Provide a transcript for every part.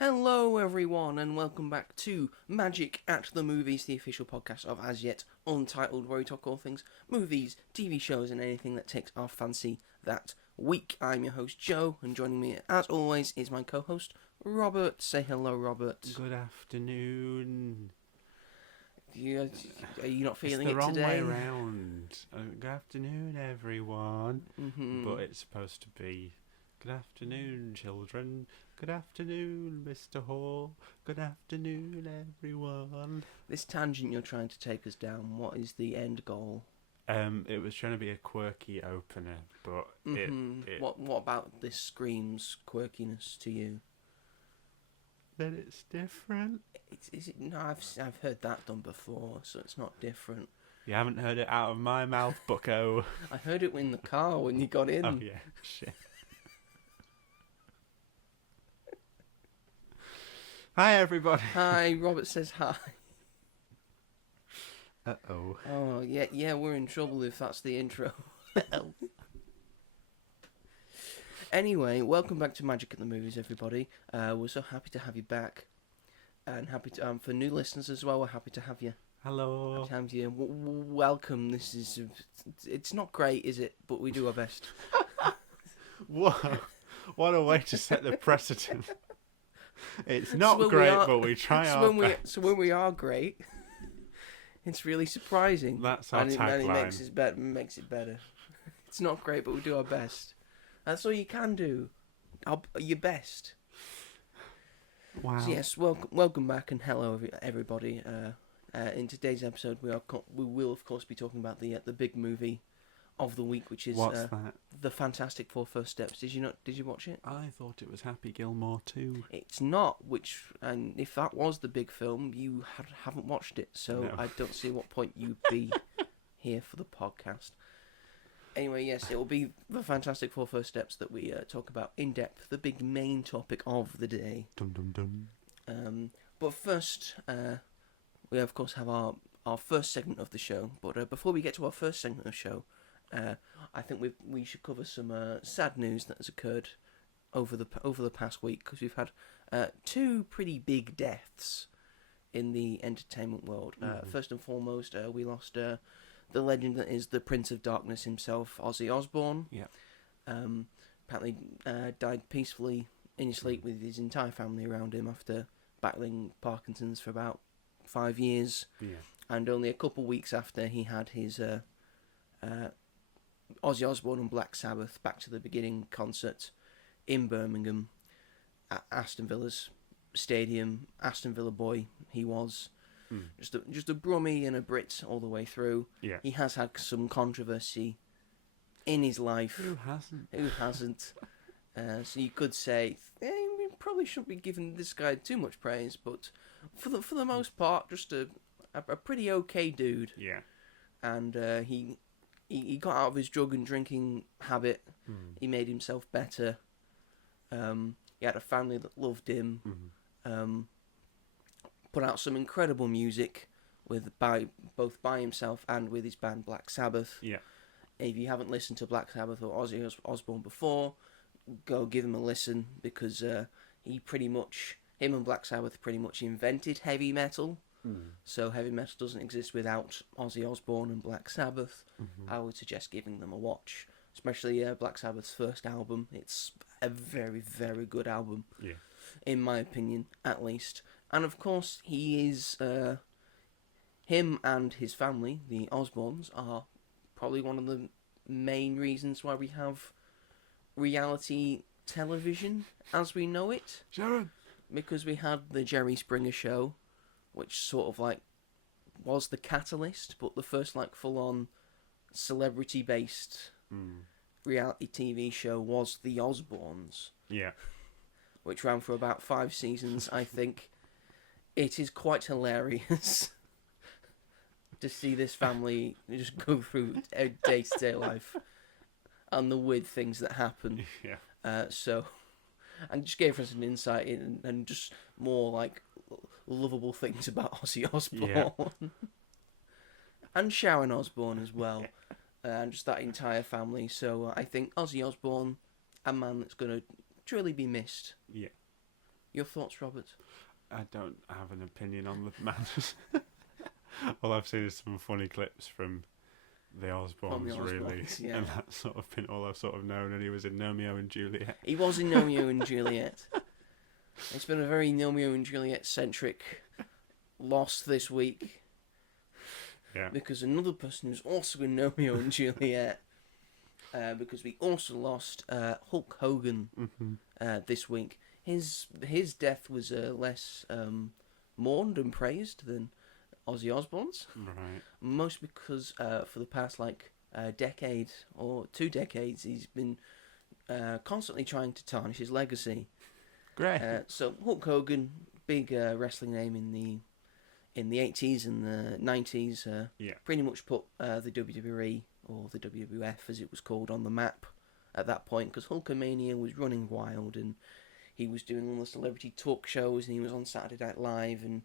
Hello, everyone, and welcome back to Magic at the Movies, the official podcast of As Yet Untitled, where we talk all things movies, TV shows, and anything that takes our fancy that week. I'm your host, Joe, and joining me, as always, is my co-host, Robert. Say hello, Robert. Good afternoon. Are you not feeling it today? It's the today? wrong way round. Good afternoon, everyone. Mm-hmm. But it's supposed to be, good afternoon, children. Good afternoon, Mr. Hall. Good afternoon, everyone. This tangent you're trying to take us down, what is the end goal? It was trying to be a quirky opener, but it What about this screams quirkiness to you? that it's different. Is it? No, I've heard that done before, so it's not different. You haven't heard it out of my mouth, bucko. I heard it in the car when you got in. Oh yeah, shit. Hi, everybody. Hi, Robert says hi. Uh-oh. Oh, yeah, we're in trouble if that's the intro. Anyway, welcome back to Magic at the Movies, everybody. We're so happy to have you back. And happy to, for new listeners as well, we're happy to have you. Hello. Happy to have you. Welcome. It's not great, is it? But we do our best. What a way to set the precedent. It's not great, but we try our best. So when we are great, it's really surprising. That's our and tagline. it makes it better. It's not great, but we do our best. That's all you can do. Your best. Wow. So yes, welcome back and hello everybody. In today's episode, we will of course be talking about the big movie of the week, which is What's that? The Fantastic Four First Steps. Did you watch it? I thought it was Happy Gilmore too. It's not. And if that was the big film, you haven't watched it, so No. I don't see what point you'd be here for the podcast. Anyway, yes, it will be The Fantastic Four First Steps that we talk about in depth, the big main topic of the day. Dum dum dum. But first, we of course have our first segment of the show. But before we get to our first segment of the show, I think we should cover some sad news that has occurred over the past week, because we've had two pretty big deaths in the entertainment world. First and foremost, we lost the legend that is the Prince of Darkness himself, Ozzy Osbourne. Yeah. Apparently died peacefully in his sleep with his entire family around him after battling Parkinson's for about 5 years. Yeah. And only a couple weeks after he had his Ozzy Osbourne and Black Sabbath Back to the Beginning concert in Birmingham at Aston Villa's stadium. Aston Villa boy he was. Just a Brummie and a Brit all the way through. Yeah. He has had some controversy in his life. Who hasn't? Who hasn't? So you could say we probably shouldn't be giving this guy too much praise, but for the most part, just a pretty okay dude. Yeah. And he got out of his drug and drinking habit. He made himself better. He had a family that loved him. Put out some incredible music both by himself and with his band Black Sabbath. Yeah. If you haven't listened to Black Sabbath or Ozzy Osbourne before, go give him a listen, because him and Black Sabbath pretty much invented heavy metal. So heavy metal doesn't exist without Ozzy Osbourne and Black Sabbath. I would suggest giving them a watch, especially Black Sabbath's first album. It's a very, very good album, in my opinion, at least. And of course, him and his family, the Osbournes, are probably one of the main reasons why we have reality television as we know it. Sharon! Because we had the Jerry Springer show, which sort of like was the catalyst, but the first like full-on celebrity-based reality TV show was the Osbournes. Yeah. Which ran for about 5 seasons, I think. It is quite hilarious to see this family just go through day-to-day life and the weird things that happen. Yeah. And just gave us an insight in and just more like lovable things about Ozzy Osbourne. Yeah. And Sharon Osbourne as well. And just that entire family. So I think Ozzy Osbourne, a man that's going to truly be missed. Yeah. Your thoughts, Robert? I don't have an opinion on the man. All I've seen is some funny clips from the Osbournes, really, yeah. and that's sort of been all I've sort of known. And he was in Romeo and Juliet. He was in Romeo and Juliet. It's been a very Romeo and Juliet centric loss this week. Yeah. Because another person who's also in Romeo and Juliet, because we also lost Hulk Hogan this week. His death was less mourned and praised than Ozzy Osbourne's. Right. Most because for the past decade or 2 decades, he's been constantly trying to tarnish his legacy. Great. So Hulk Hogan, big wrestling name in the 80s and the 90s, pretty much put the WWE, or the WWF as it was called, on the map at that point, because Hulkamania was running wild, and he was doing all the celebrity talk shows, and he was on Saturday Night Live, and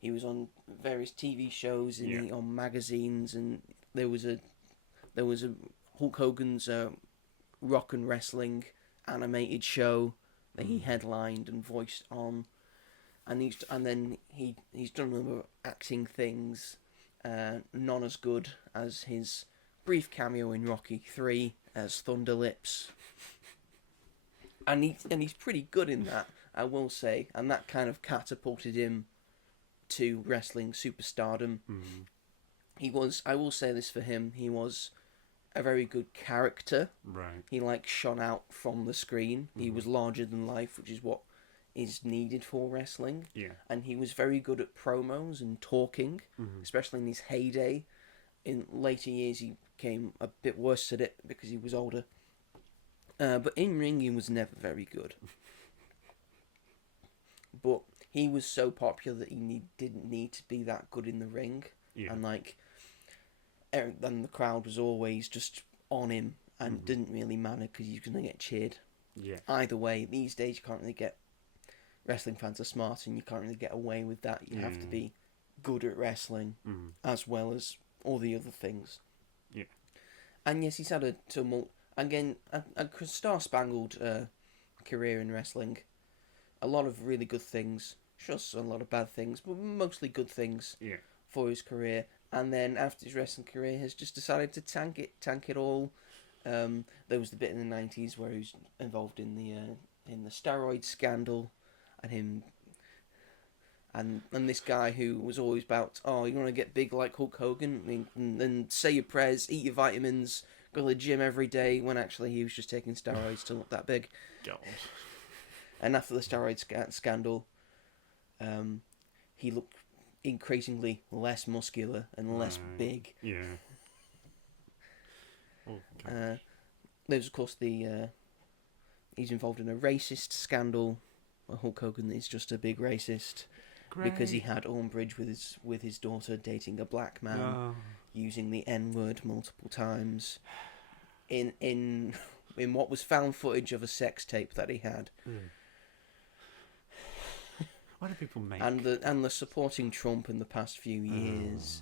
he was on various TV shows and on magazines, and there was a Hulk Hogan's rock and wrestling animated show that he headlined and voiced on. And he's done other acting things, none as good as his brief cameo in Rocky 3 as Thunder Lips. And he's pretty good in that, I will say, and that kind of catapulted him to wrestling superstardom. I will say this for him, he was a very good character. Right. He shone out from the screen. He was larger than life, which is what is needed for wrestling. Yeah. And he was very good at promos and talking, especially in his heyday. In later years, he became a bit worse at it because he was older. But in ring, he was never very good. But he was so popular that he didn't need to be that good in the ring. Yeah. And the crowd was always just on him and didn't really matter because he was going to get cheered. Yeah. Either way, these days you can't really get... Wrestling fans are smart and you can't really get away with that. You have to be good at wrestling as well as all the other things. Yeah. And yes, he's had a tumult. Again, a star-spangled career in wrestling. A lot of really good things. Just a lot of bad things, but mostly good things for his career. And then after his wrestling career, has just decided to tank it all. There was the bit in the 90s where he was involved in the steroid scandal, and him and this guy who was always about, you want to get big like Hulk Hogan, and then say your prayers, eat your vitamins, go to the gym every day, when actually he was just taking steroids to look that big. God. And after the steroid scandal, he looked increasingly less muscular and less big. Yeah. Oh, God. There's of course he's involved in a racist scandal. Hulk Hogan is just a big racist. Great. Because he had umbrage with his daughter dating a black man, using the N-word multiple times, in what was found footage of a sex tape that he had. Why do people make... And the supporting Trump in the past few years,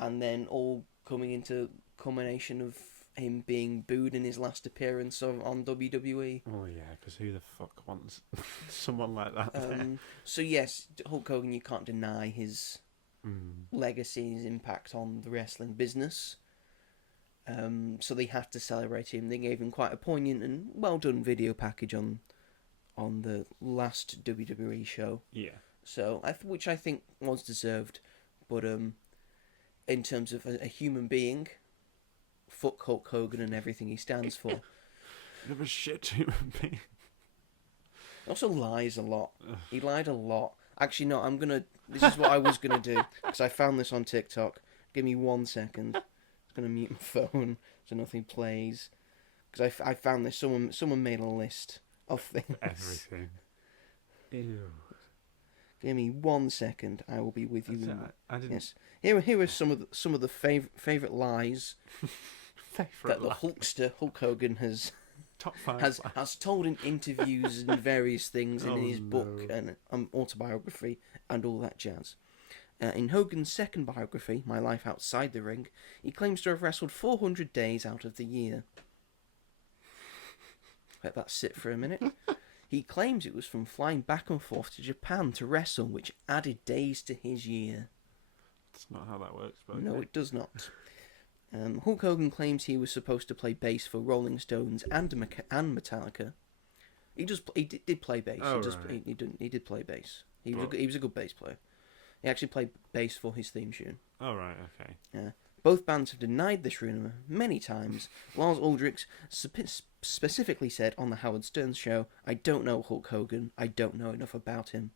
and then all coming into culmination of him being booed in his last appearance on WWE. Oh yeah, because who the fuck wants someone like that there? So yes, Hulk Hogan, you can't deny his legacy, his impact on the wrestling business. So they had to celebrate him. They gave him quite a poignant and well done video package on the last WWE show. Yeah. So which I think was deserved, but in terms of a human being, fuck Hulk Hogan and everything he stands for. You're a shit human being. He also lies a lot. He lied a lot. Actually, no, this is what I was going to do, because I found this on TikTok. Give me 1 second. I'm going to mute my phone so nothing plays. Because I found this. Someone made a list of things. Everything. Ew. Give me 1 second. I will be with you. I didn't... Yes. Here are some of the favorite lies that the Hulkster Hulk Hogan has Top 5 has told in interviews and various things, and in his book and autobiography and all that jazz. In Hogan's second biography, My Life Outside the Ring, he claims to have wrestled 400 days out of the year. Let that sit for a minute. He claims it was from flying back and forth to Japan to wrestle, which added days to his year. That's not how that works, but No, okay. it does not. Hulk Hogan claims he was supposed to play bass for Rolling Stones and Metallica. He did play bass. Oh, he, right. he did play bass. He was a good bass player. He actually played bass for his theme tune. Oh, right, okay. Yeah. Both bands have denied this rumour many times. Lars Ulrich specifically said on the Howard Stern show, "I don't know Hulk Hogan. I don't know enough about him."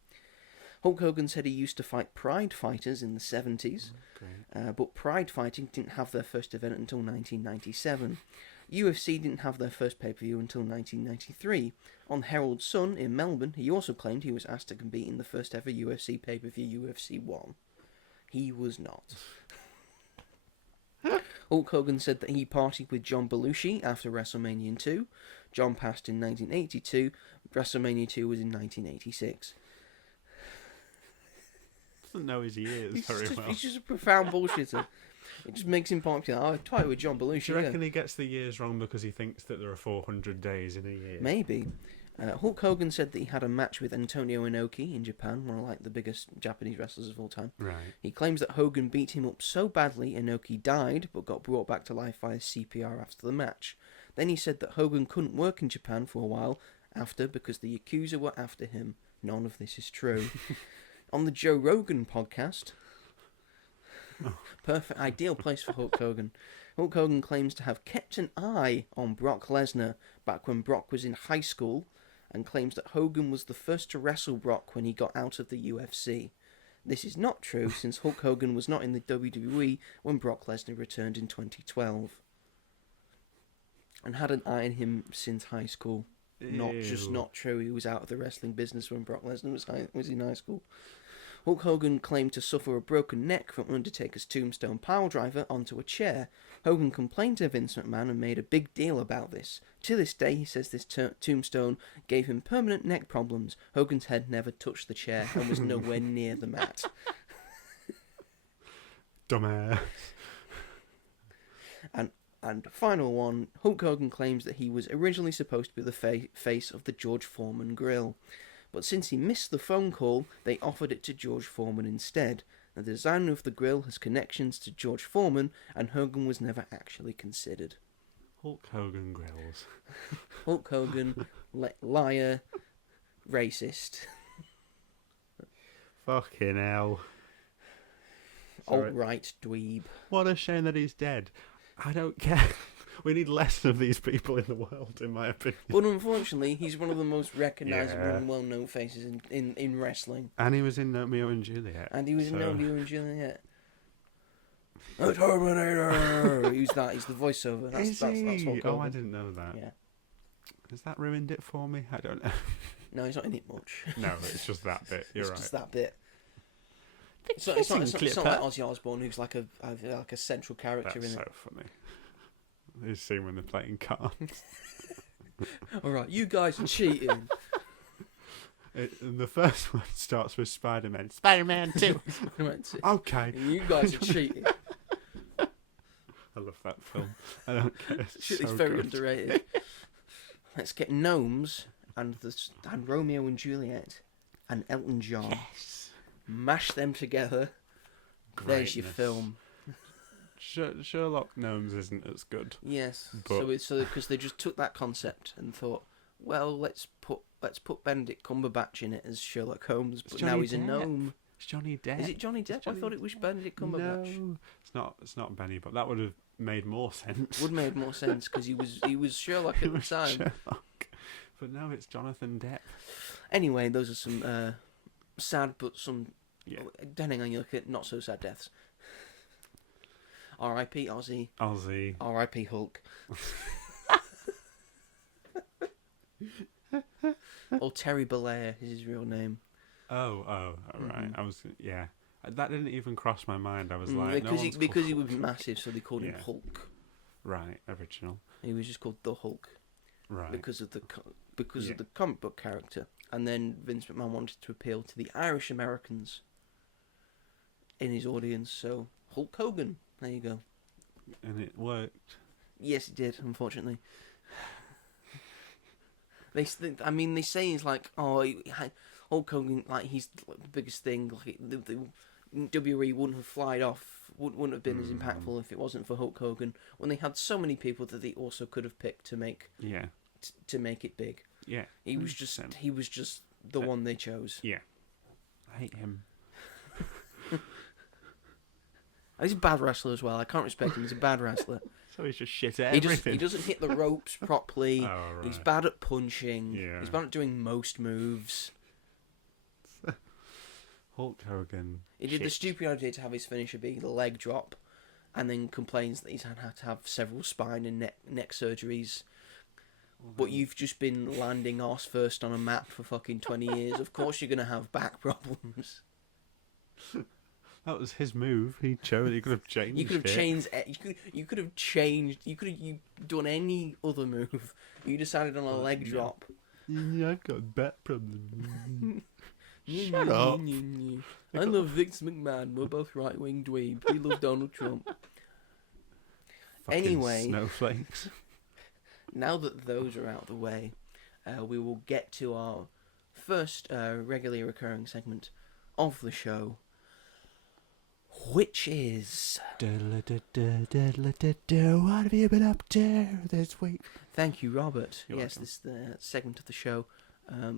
Hulk Hogan said he used to fight Pride fighters in the 70s, but Pride fighting didn't have their first event until 1997. UFC didn't have their first pay-per-view until 1993. On Herald Sun in Melbourne, he also claimed he was asked to compete in the first ever UFC pay-per-view, UFC 1. He was not. Hulk Hogan said that he partied with John Belushi after WrestleMania 2. John passed in 1982. WrestleMania 2 was in 1986. Doesn't know his years very well. He's just a profound bullshitter. It just makes him popular. I tried with John Belushi. Do you reckon he gets the years wrong because he thinks that there are 400 days in a year? Maybe. Hulk Hogan said that he had a match with Antonio Inoki in Japan, one of like the biggest Japanese wrestlers of all time. Right. He claims that Hogan beat him up so badly Inoki died, but got brought back to life via CPR after the match. Then he said that Hogan couldn't work in Japan for a while after because the Yakuza were after him. None of this is true. On the Joe Rogan podcast, perfect, ideal place for Hulk Hogan. Hulk Hogan claims to have kept an eye on Brock Lesnar back when Brock was in high school, and claims that Hogan was the first to wrestle Brock when he got out of the UFC. This is not true, since Hulk Hogan was not in the WWE when Brock Lesnar returned in 2012. And had an eye on him since high school. Not true. He was out of the wrestling business when Brock Lesnar was in high school. Hulk Hogan claimed to suffer a broken neck from Undertaker's tombstone piledriver onto a chair. Hogan complained to Vince McMahon and made a big deal about this. To this day, he says this tombstone gave him permanent neck problems. Hogan's head never touched the chair and was nowhere near the mat. Dumbass. And final one, Hulk Hogan claims that he was originally supposed to be the face of the George Foreman grill. But since he missed the phone call, they offered it to George Foreman instead. The designer of the grill has connections to George Foreman, and Hogan was never actually considered. Hulk Hogan grills. Hulk Hogan, liar, racist. Fucking hell. Alt-right dweeb. What a shame that he's dead. I don't care. We need less of these people in the world, in my opinion. But unfortunately, he's one of the most recognisable and well-known faces in wrestling. And he was in Romeo and Juliet. In Romeo and Juliet. The Terminator! He's the voiceover. That's Hulk Hogan. Oh, I didn't know that. Yeah. Has that ruined it for me? I don't know. No, he's not in it much. No, it's just that bit. You're right. It's just that bit. It's not like Ozzy Osbourne, who's like a central character in it. That's so funny. This scene when they're playing cards. Alright, you guys are cheating. And the first one starts with Spider-Man. Spider-Man 2. Okay. And you guys are cheating. I love that film. I don't care. It's very underrated. Let's get gnomes and Romeo and Juliet and Elton John. Yes. Mash them together. Greatness. There's your film. Sherlock Gnomes isn't as good. Yes. But... So because they just took that concept and thought, well, let's put Benedict Cumberbatch in it as Sherlock Holmes, but now he's a gnome. It's Johnny Depp. Is it Johnny Depp? I thought it was Benedict Cumberbatch. No, it's not Benny, but that would have made more sense. Would have made more sense because he was Sherlock at the time. Sherlock. But no, it's Jonathan Depp. Anyway, those are some sad but some, depending on you look at, not so sad deaths. R.I.P. Ozzy. R.I.P. Hulk. Or Terry Bollea is his real name. Oh, right. Mm-hmm. That didn't even cross my mind. I was like, because he was massive, so they called him Hulk. Right, original. He was just called the Hulk. Right. Because of the comic book character, and then Vince McMahon wanted to appeal to the Irish Americans in his audience, so Hulk Hogan. There you go. And it worked. Yes, it did. Unfortunately. They say he's like, oh, Hulk Hogan, like he's the biggest thing. Like the WWE wouldn't have flied off, wouldn't have been as impactful if it wasn't for Hulk Hogan. When they had so many people that they also could have picked to make to make it big. Yeah, he was just the one they chose. Yeah, I hate him. He's a bad wrestler as well. I can't respect him. He's a bad wrestler. So he's just shit at everything. He doesn't hit the ropes properly. Oh, right. He's bad at punching. Yeah. He's bad at doing most moves. Hulk Hogan. He did the stupid idea to have his finisher be the leg drop, and then complains that he's had to have several spine and neck surgeries. But you've just been landing arse first on a mat for fucking 20 years. Of course you're gonna have back problems. That was his move. He chose. He could have changed. You could have changed. You could have changed. You could have done any other move. You decided on a leg drop. Yeah, I've got back problems. Shut up. I love Vince McMahon. We're both right-wing dweebs. We love Donald Trump. Anyway, snowflakes. Now that those are out of the way, we will get to our first regularly recurring segment of the show, which is... What have you been up to this week? Thank you, Robert. You're yes, welcome. this is the segment of the show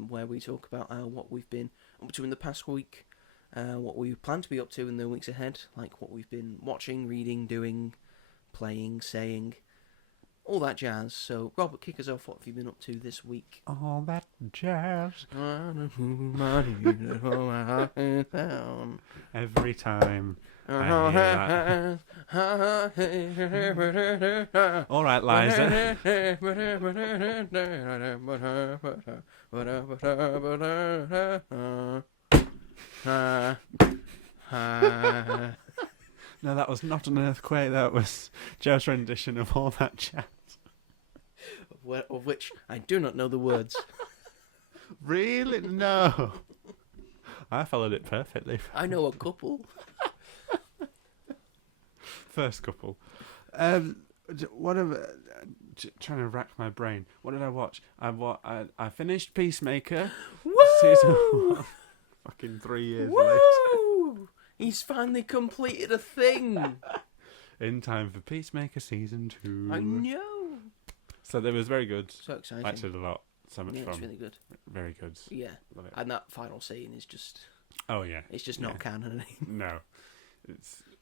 where we talk about what we've been up to in the past week, what we plan to be up to in the weeks ahead, like what we've been watching, reading, doing, playing, saying, all that jazz. So, Robert, kick us off. What have you been up to this week? All that jazz. Every time I hear that. All right, Liza. No, that was not an earthquake. That was Joe's rendition of All That Jazz. Of which I do not know the words. Really? No. I followed it perfectly. I know a couple. First couple. What have trying to rack my brain. What did I watch? I finished Peacemaker. Woo! Season 1. Fucking 3 years later. Woo! He's finally completed a thing. In time for Peacemaker season 2. I know. So that was very good. So exciting. I liked it a lot. So much yeah, fun. it's really good. Very good. Yeah. Love it. And that final scene is just... Oh yeah. It's just not canon. No.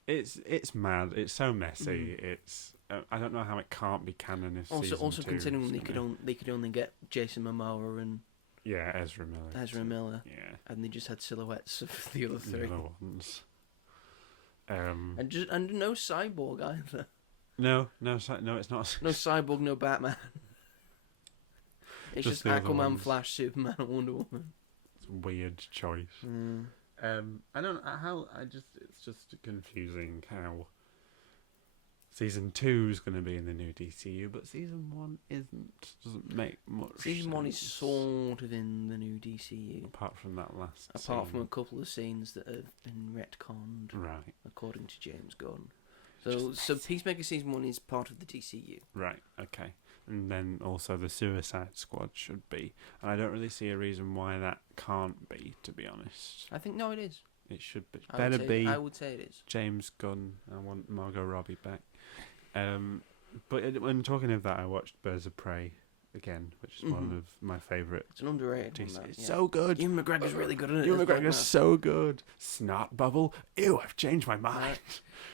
It's mad. It's so messy. It's I don't know how it can't be canon if Also, season 2 considering they could only get Jason Momoa and Ezra Miller. Yeah. And they just had silhouettes of the other three. The other ones. And no Cyborg either. No, it's not. No Cyborg, no Batman. It's just Aquaman, Flash, Superman, and Wonder Woman. It's a weird choice. I don't how it's just confusing how season 2 is going to be in the new DCU, but season 1 doesn't make much Season sense. 1 is sort of in the new DCU. Apart from that last Apart scene. from a couple of scenes that have been retconned, Right. according to James Gunn. So Peacemaker season 1 is part of the DCU. Right, okay. And then also the Suicide Squad should be. And I don't really see a reason why that can't be, to be honest. I think, no, it is. It should be. I would say it is. James Gunn. I want Margot Robbie back. But when talking of that, I watched Birds of Prey again, which is one of my favourite. It's an underrated one. It's so good. Ewan McGregor's really good at it. Ewan McGregor's so good. Snot bubble. Ew, I've changed my mind.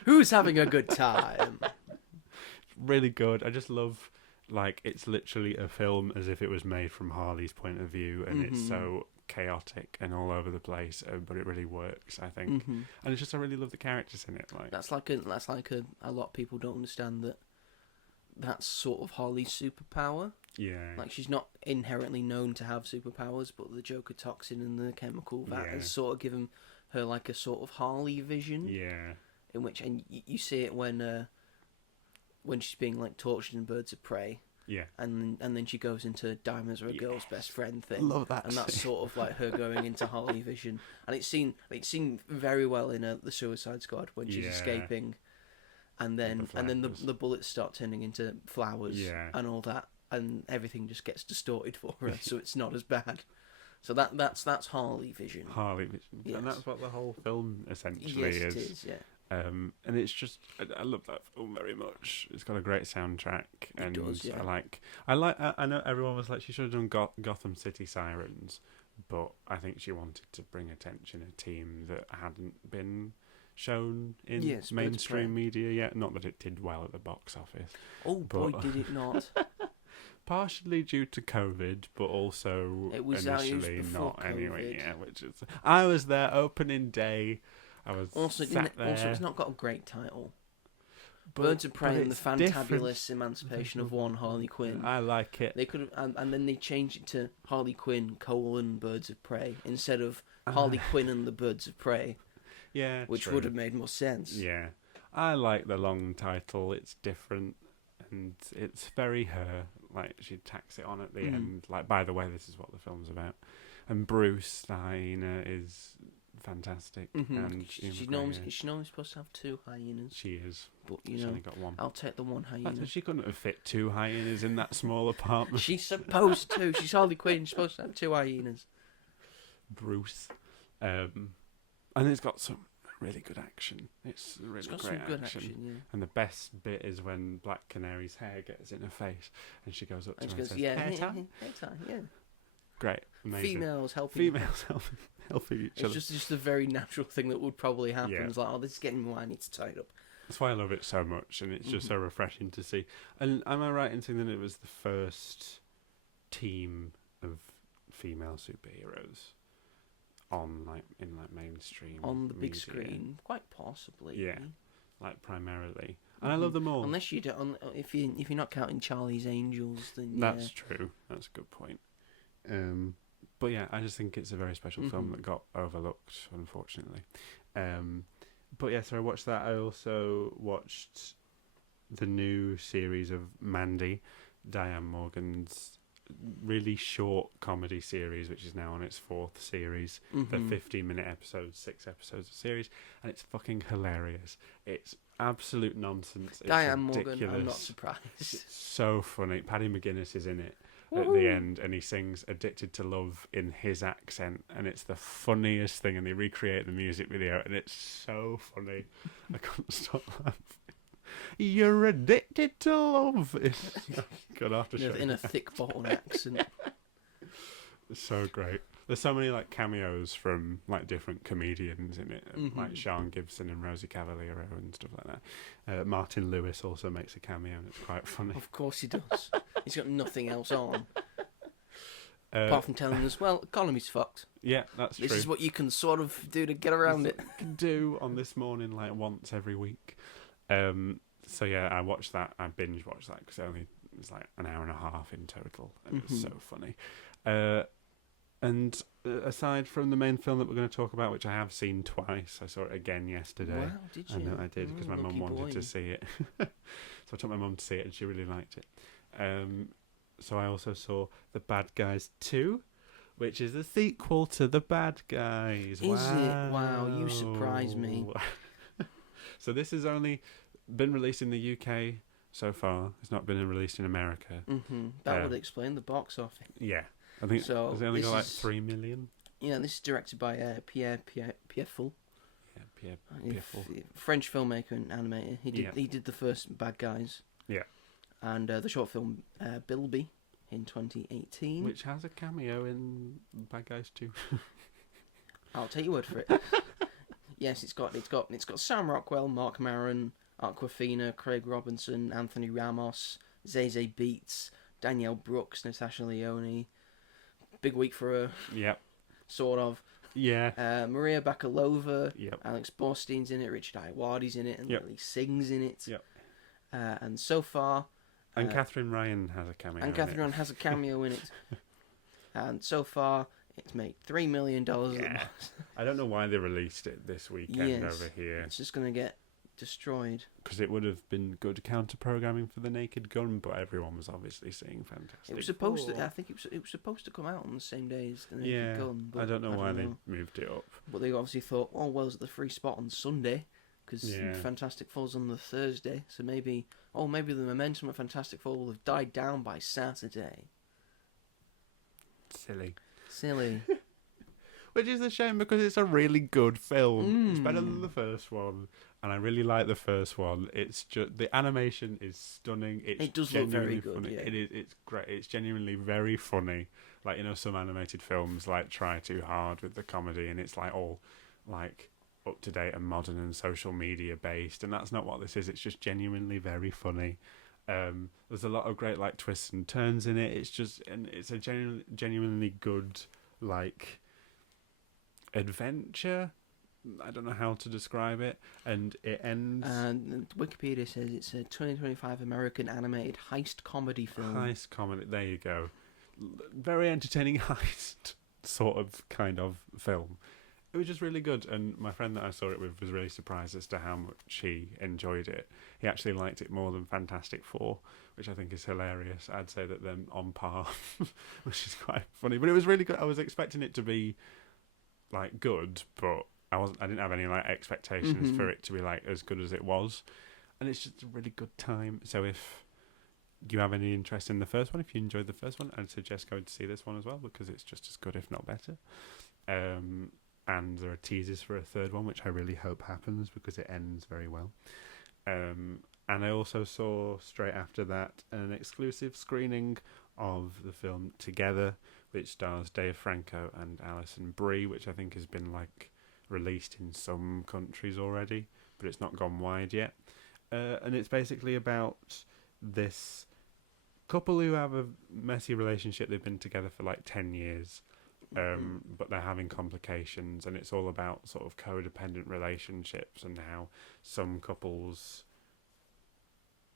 Who's having a good time? Really good. I just love, like, it's literally a film as if it was made from Harley's point of view, and it's so chaotic and all over the place, but it really works, I think. And it's just, I really love the characters in it. Like that's like a lot of people don't understand that that's sort of Harley's superpower. Yeah. Like, she's not inherently known to have superpowers, but the Joker toxin and the chemical that has sort of given her like a sort of Harley vision. Yeah. In which, and you see it when she's being like tortured in Birds of Prey. Yeah. And then she goes into Diamonds Are a Girl's Best Friend thing. Love that. And that's sort of like her going into Harley vision. And it's seen very well in the Suicide Squad when she's escaping, and then the bullets start turning into flowers and all that. and everything just gets distorted for her, so it's not as bad. So that's Harley Vision. Harley Vision, Yes. and that's what the whole film essentially Yes, is. it is, yeah. And it's just I love that film very much. It's got a great soundtrack, and does, yeah. I know everyone was like she should have done Gotham City Sirens, but I think she wanted to bring attention a team that hadn't been shown in mainstream media yet. Not that it did well at the box office. Oh boy, did it not! Partially due to COVID, but also It was initially before not anyway. COVID. Yeah, which is I was there opening day. I was Also, sat there. also, it's not got a great title. Birds of Prey and the Fantabulous Emancipation of One Harley Quinn. I like it. They could have, and then they changed it to Harley Quinn: Birds of Prey instead of Harley Quinn and the Birds of Prey. Yeah, which true. would have made more sense. Yeah, I like the long title. It's different, and it's very her. Like she tacks it on at the end. Like, by the way, this is what the film's about. And Bruce, the hyena, is fantastic. And she's normally supposed to have 2 hyenas. She is, but she's only got 1. I'll take the 1 hyena. She couldn't have fit 2 hyenas in that small apartment. She's supposed to. She's Harley Quinn. She's supposed to have 2 hyenas. Bruce, and it's got some really good action. It's really got great some good action, yeah. And the best bit is when Black Canary's hair gets in her face, and she goes up to her and says, "Hair tie." Hair tie, yeah. Great, amazing. Females helping each other. It's just a very natural thing that would probably happen. Yeah. It's like, oh, this is getting me. I need to tie it up. That's why I love it so much, and it's just so refreshing to see. And am I right in saying that it was the first team of female superheroes on in mainstream on the big media? screen? Quite possibly. Yeah, like primarily. And I love them all. Unless you don't, if you're not counting Charlie's Angels, then that's true. That's a good point. But yeah, I just think it's a very special film that got overlooked, unfortunately. But yeah, so I watched that. I also watched the new series of Mandy, Diane Morgan's really short comedy series, which is now on its 4th series. The 15-minute episodes, 6 episodes of series, and it's fucking hilarious. It's absolute nonsense. It's Diane ridiculous. Morgan, I'm not surprised. It's so funny. Paddy McGuinness is in it at the end, and he sings "Addicted to Love" in his accent, and it's the funniest thing. And they recreate the music video, and it's so funny. I couldn't stop laughing. You're addicted to love. It's good after show. In a thick bottle accent. It's so great. There's so many like cameos from like different comedians in it, like Sean Gibson and Rosie Cavaliero and stuff like that. Martin Lewis also makes a cameo, and it's quite funny. Of course he does. He's got nothing else on. Apart from telling us, well, economy's fucked. Yeah, that's true. This is what you can sort of do to get around it. You can do on This Morning like once every week. So yeah, I watched that. I binge watched that because it was like an hour and a half in total, and it was so funny. And aside from the main film that we're going to talk about, which I have seen twice, I saw it again yesterday. Wow, did you? I know I did, because my mum wanted to see it. So I took my mum to see it, and she really liked it. So I also saw The Bad Guys 2, which is the sequel to The Bad Guys. Is it? Wow, you surprised me. So this has only been released in the UK so far. It's not been released in America. That would explain the box office. Yeah. I think so. They only got like 3 million. Yeah, this is directed by Pierre Pieffel. Yeah, Pierre Pieffel. French filmmaker and animator. He did the first Bad Guys. Yeah. And the short film Bilby in 2018, which has a cameo in Bad Guys 2. I'll take your word for it. Yes, it's got Sam Rockwell, Mark Maron, Awkwafina, Craig Robinson, Anthony Ramos, Zazie Beetz, Danielle Brooks, Natasha Lyonne. Big week for her. Yep. Sort of. Yeah. Maria Bakalova. Yep. Alex Borstein's in it. Richard Ayoade's in it, and yep. Lily Singh's in it. Yep. And so far. And Catherine Ryan has a cameo. And Catherine Ryan has a cameo in it. And so far, it's made $3 million. Yeah. I don't know why they released it this weekend over here. It's just going to get destroyed. Because it would have been good counter-programming for The Naked Gun, but everyone was obviously saying Fantastic. It was supposed to. I think it was supposed to come out on the same day as The Naked Gun. But I don't know why they moved it up. But they obviously thought, oh well, it's the free spot on Sunday. because Fantastic Four's on the Thursday, so maybe the momentum of Fantastic Four will have died down by Saturday. Silly. Which is a shame because it's a really good film. It's better than the first one, and I really like the first one. It's just the animation is stunning. It does look very good. Funny. Yeah. It's great. It's genuinely very funny. Like, you know, some animated films like try too hard with the comedy, and it's like all like up to date and modern and social media based, and that's not what this is. It's just genuinely very funny. There's a lot of great like twists and turns in it. It's a genuinely good like adventure. I don't know how to describe it, and it ends. Wikipedia says it's a 2025 American animated heist comedy film. Heist comedy. There you go. Very entertaining heist sort of kind of film. It was just really good, and my friend that I saw it with was really surprised as to how much he enjoyed it. He actually liked it more than Fantastic Four, which I think is hilarious. I'd say that they're on par, which is quite funny. But it was really good. I was expecting it to be like good, but I didn't have any like expectations for it to be like as good as it was, and it's just a really good time. So if you have any interest in the first one, if you enjoyed the first one, I'd suggest going to see this one as well, because it's just as good, if not better. And there are teasers for a third one, which I really hope happens because it ends very well. And I also saw straight after that an exclusive screening of the film Together, which stars Dave Franco and Alison Brie, which I think has been like released in some countries already, but it's not gone wide yet. And it's basically about this couple who have a messy relationship. They've been together for like 10 years. But they're having complications, and it's all about sort of codependent relationships and how some couples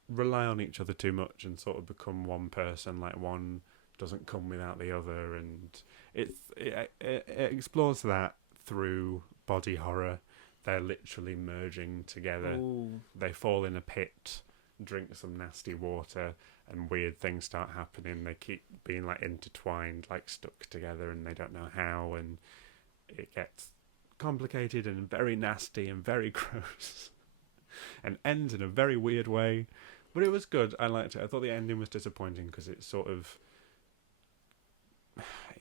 rely on each other too much and sort of become one person, like one doesn't come without the other, and it explores that through body horror. They're literally merging together. Ooh. They fall in a pit, drink some nasty water, and weird things start happening. They keep being like intertwined, like stuck together, and they don't know how, and it gets complicated and very nasty and very gross and ends in a very weird way. But it was good. I liked it. I thought the ending was disappointing because it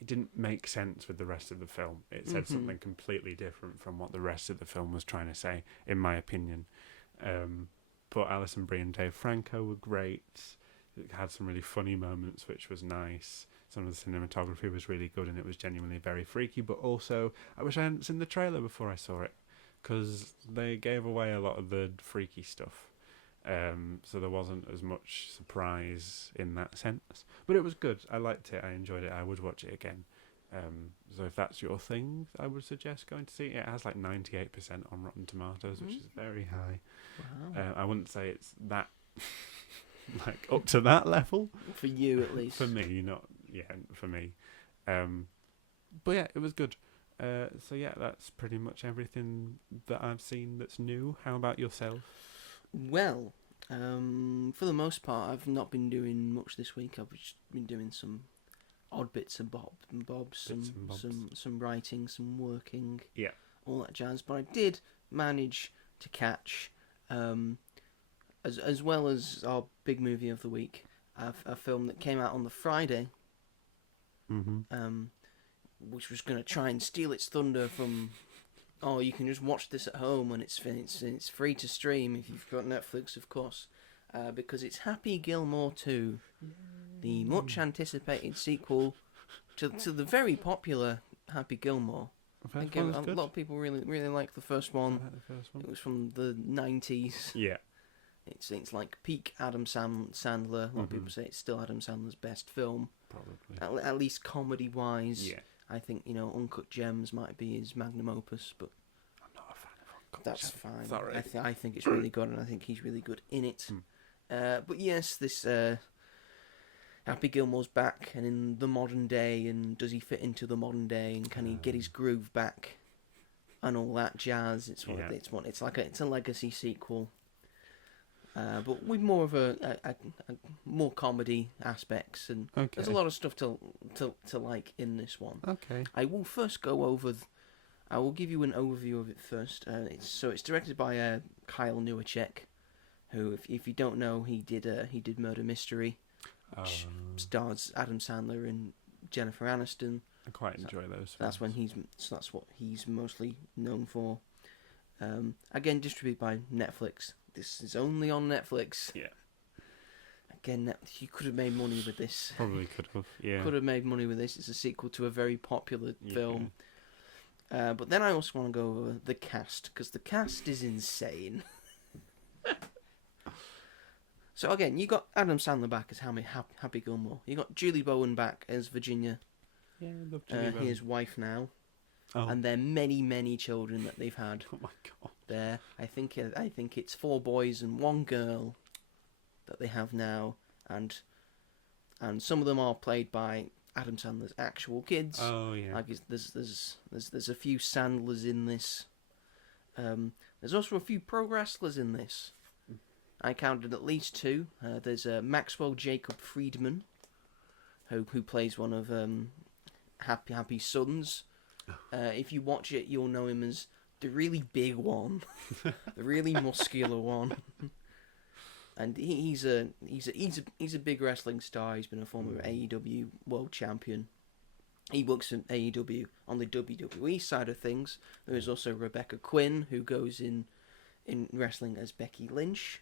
didn't make sense with the rest of the film. It said something completely different from what the rest of the film was trying to say, in my opinion. But Alison Brie and Dave Franco were great. It had some really funny moments, which was nice. Some of the cinematography was really good, and it was genuinely very freaky. But also, I wish I hadn't seen the trailer before I saw it, because they gave away a lot of the freaky stuff. So there wasn't as much surprise in that sense. But it was good. I liked it. I enjoyed it. I would watch it again. So if that's your thing, I would suggest going to see it. It has like 98% on Rotten Tomatoes, which is very high. Wow. I wouldn't say it's that like up to that level. For you, at least. For me, for me. But yeah, it was good. So yeah, that's pretty much everything that I've seen that's new. How about yourself? Well, for the most part, I've not been doing much this week. I've just been doing some odd bits and bobs, some writing, some working, all that jazz. But I did manage to catch, as well as our big movie of the week, a film that came out on the Friday, which was going to try and steal its thunder from. Oh, you can just watch this at home, and it's free to stream if you've got Netflix, of course, because it's Happy Gilmore 2, the much anticipated sequel to the very popular Happy Gilmore. I think a lot of people really like the first one. It was from the 90s. Yeah. It's like peak Adam Sandler. A lot of people say it's still Adam Sandler's best film. Probably. At least comedy-wise. Yeah. I think, Uncut Gems might be his magnum opus, but I'm not a fan of Uncut that's Gems. fine. Sorry. I think it's really good, and I think he's really good in it. But yes, this Happy Gilmore's back, and in the modern day, and does he fit into the modern day, and can he get his groove back, and all that jazz? It's a legacy sequel. But with more of a more comedy aspects, and there's a lot of stuff to like in this one. Okay. I will first go over I will give you an overview of it first. It's directed by Kyle Newacek, who, if you don't know, he did Murder Mystery, which stars Adam Sandler and Jennifer Aniston. I quite enjoy those. That's what he's mostly known for. Again, distributed by Netflix. This is only on Netflix. Yeah. Again, you could have made money with this. Probably could have. Yeah. Could have made money with this. It's a sequel to a very popular film. But then I also want to go over the cast, because the cast is insane. So again, you got Adam Sandler back as Happy Gilmore. You got Julie Bowen back as Virginia. Yeah, I love Julie Bowen. His wife now. Oh. And their many children that they've had. Oh my god. There, I think it's 4 boys and 1 girl that they have now, and some of them are played by Adam Sandler's actual kids. Oh yeah. Like there's a few Sandlers in this. There's also a few pro wrestlers in this. I counted at least 2. There's Maxwell Jacob Friedman, who plays one of Happy's sons. If you watch it, you'll know him as the really big one, the really muscular one. And he's a big wrestling star. He's been a former AEW world champion. He works in AEW on the WWE side of things. There is also Rebecca Quinn, who goes in wrestling as Becky Lynch,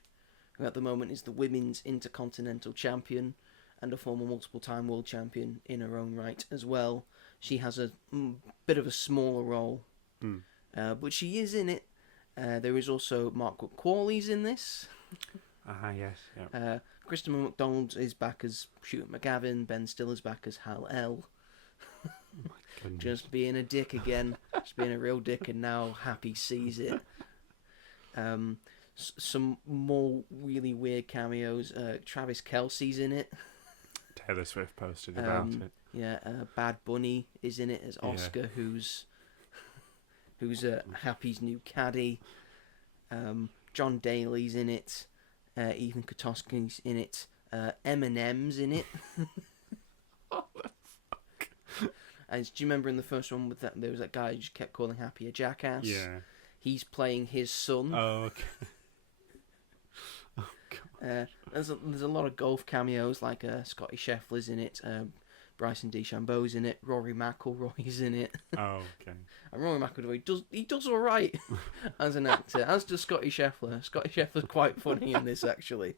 who at the moment is the women's intercontinental champion and a former multiple-time world champion in her own right as well. She has a bit of a smaller role, but she is in it. There is also Mark Qualley's in this. Yes. Yeah. Christopher McDonald is back as Shooter McGavin. Ben Stiller's back as Hal L. Oh my goodness. Just being a dick again. Just being a real dick, and now Happy sees it. Some more really weird cameos. Travis Kelce's in it. Taylor Swift posted about it. Yeah, Bad Bunny is in it as Oscar, who's Happy's new caddy. John Daly's in it. Ethan Kotoski's in it. Eminem's in it. What the fuck? And do you remember in the first one with that there was that guy who just kept calling Happy a jackass? Yeah. He's playing his son. Oh, okay. Oh god. There's a lot of golf cameos, like Scotty Scheffler's in it. Bryson DeChambeau's in it. Rory McIlroy's in it. Oh, okay. And Rory McIlroy does all right as an actor, as does Scotty Scheffler. Scotty Scheffler's quite funny in this, actually.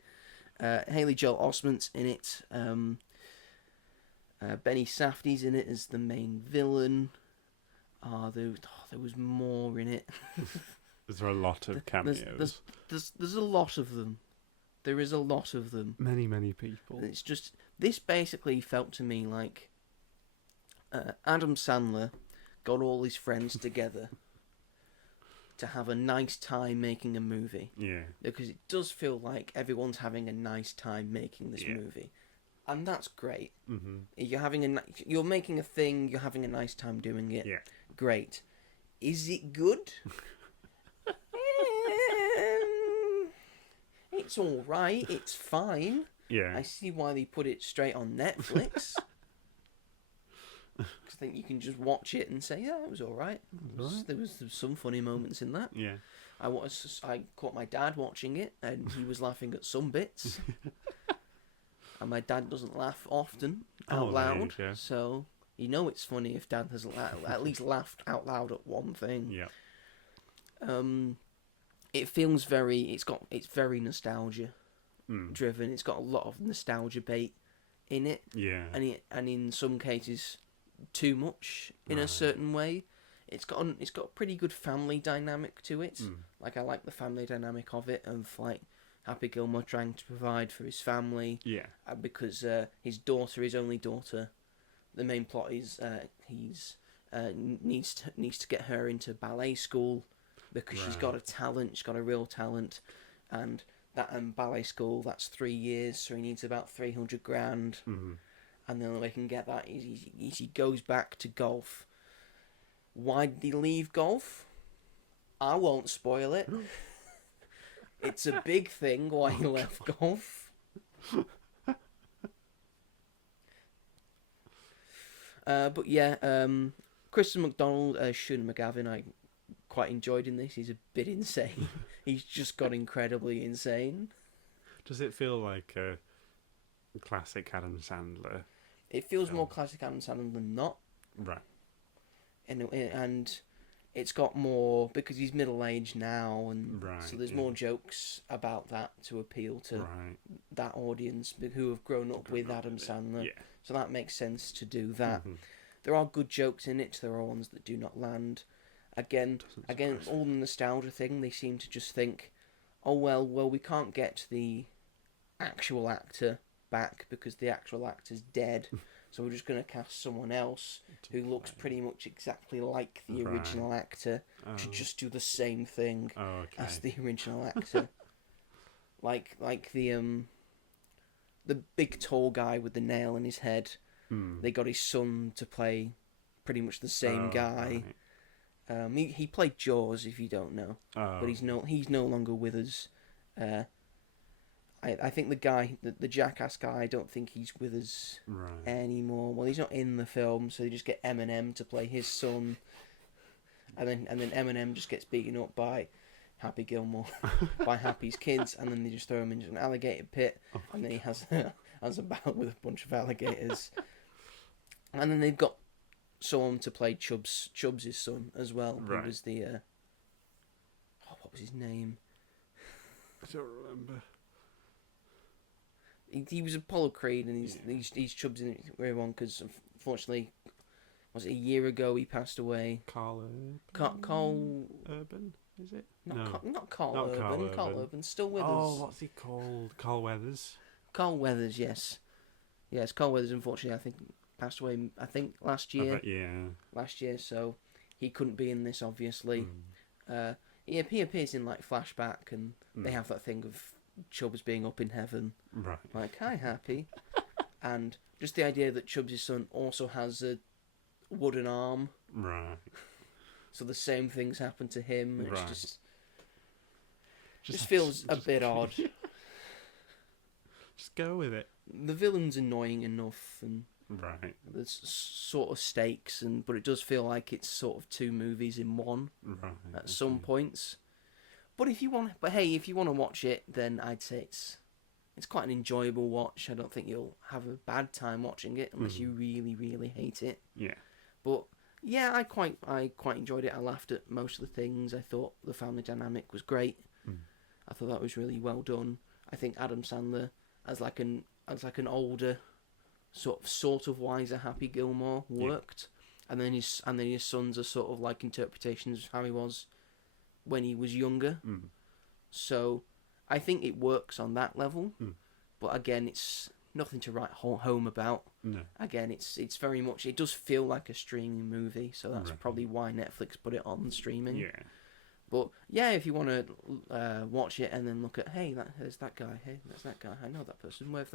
Haley Joel Osment's in it. Benny Safdie's in it as the main villain. There was more in it. There's a lot of cameos. There's a lot of them. There is a lot of them. Many people. And it's just, this basically felt to me like Adam Sandler got all his friends together to have a nice time making a movie. Yeah. Because it does feel like everyone's having a nice time making this movie. And that's great. Mm-hmm. You're making a thing, you're having a nice time doing it. Yeah. Great. Is it good? It's all right. It's fine. Yeah. I see why they put it straight on Netflix. Because I think you can just watch it and say, yeah, it was all right. There was some funny moments in that. Yeah. I caught my dad watching it, and he was laughing at some bits. And my dad doesn't laugh often out loud, so you know it's funny if dad has at least laughed out loud at one thing. Yeah. It feels it's very nostalgia driven. It's got a lot of nostalgia bait in it. Yeah. And in some cases too much in a certain way. It's got a pretty good family dynamic to it. Like, I like the family dynamic of it, of like Happy Gilmore trying to provide for his family. Yeah. Because his only daughter, the main plot is he's needs to get her into ballet school because she's got a talent. She's got a real talent, and that ballet school, that's 3 years, so he needs about 300 grand. Mm-hmm. And the only way he can get that is he goes back to golf. Why did he leave golf? I won't spoil it. It's a big thing why he left golf. But yeah, Kristen McDonald as Shun McGavin, I quite enjoyed in this. He's a bit insane. He's just got incredibly insane. Does it feel like a classic Adam Sandler? It feels more classic Adam Sandler than not. Right. And it's got more, because he's middle-aged now, and so there's more jokes about that to appeal to that audience who have grown up with Adam Sandler. Yeah. So that makes sense to do that. There are good jokes in it. There are ones that do not land. Again, all the nostalgia thing. They seem to just think, oh well, we can't get the actual actor back because the actual actor's dead. So we're just going to cast someone else who looks pretty much exactly like the original actor to just do the same thing as the original actor. like the big tall guy with the nail in his head. They got his son to play pretty much the same guy. Right. He played Jaws, if you don't know, but he's no longer with us. I think the guy, the jackass guy, I don't think he's with us anymore. Well, he's not in the film, so they just get Eminem to play his son, and then Eminem just gets beaten up by Happy Gilmore, by Happy's kids, and then they just throw him into an alligator pit, and then he has a battle with a bunch of alligators, and then they've got someone to play Chubbs' son as well. Who was the what was his name? I don't remember. He was Apollo Creed, and he's Chubbs in everyone because unfortunately, was it a year ago he passed away? Carl Urban, is it? Not Carl Urban. Carl Urban's still with us. Oh, what's he called? Carl Weathers. Carl Weathers, yes. Carl Weathers. Unfortunately, I think passed away. I think last year. Last year, so he couldn't be in this. Obviously, he appears in like flashback, and they have that thing of Chubbs being up in heaven, like hi Happy, and just the idea that Chubbs' son also has a wooden arm, so the same things happen to him. It's just feels a bit odd. Just go with it. The villain's annoying enough, and there's sort of stakes, but it does feel like it's sort of two movies in one at some points. But if you want to watch it, then I'd say it's quite an enjoyable watch. I don't think you'll have a bad time watching it unless you really, really hate it. Yeah. But yeah, I quite enjoyed it. I laughed at most of the things. I thought the family dynamic was great. I thought that was really well done. I think Adam Sandler as like an older, sort of wiser Happy Gilmore worked, and then his sons are sort of like interpretations of how he was when he was younger. So I think it works on that level, but again, it's nothing to write home about. Again, it's very much, it does feel like a streaming movie, so that's probably why Netflix put it on streaming. But yeah, if you want to watch it and then look at, hey, there's that guy, hey, that's that guy, I know that person, where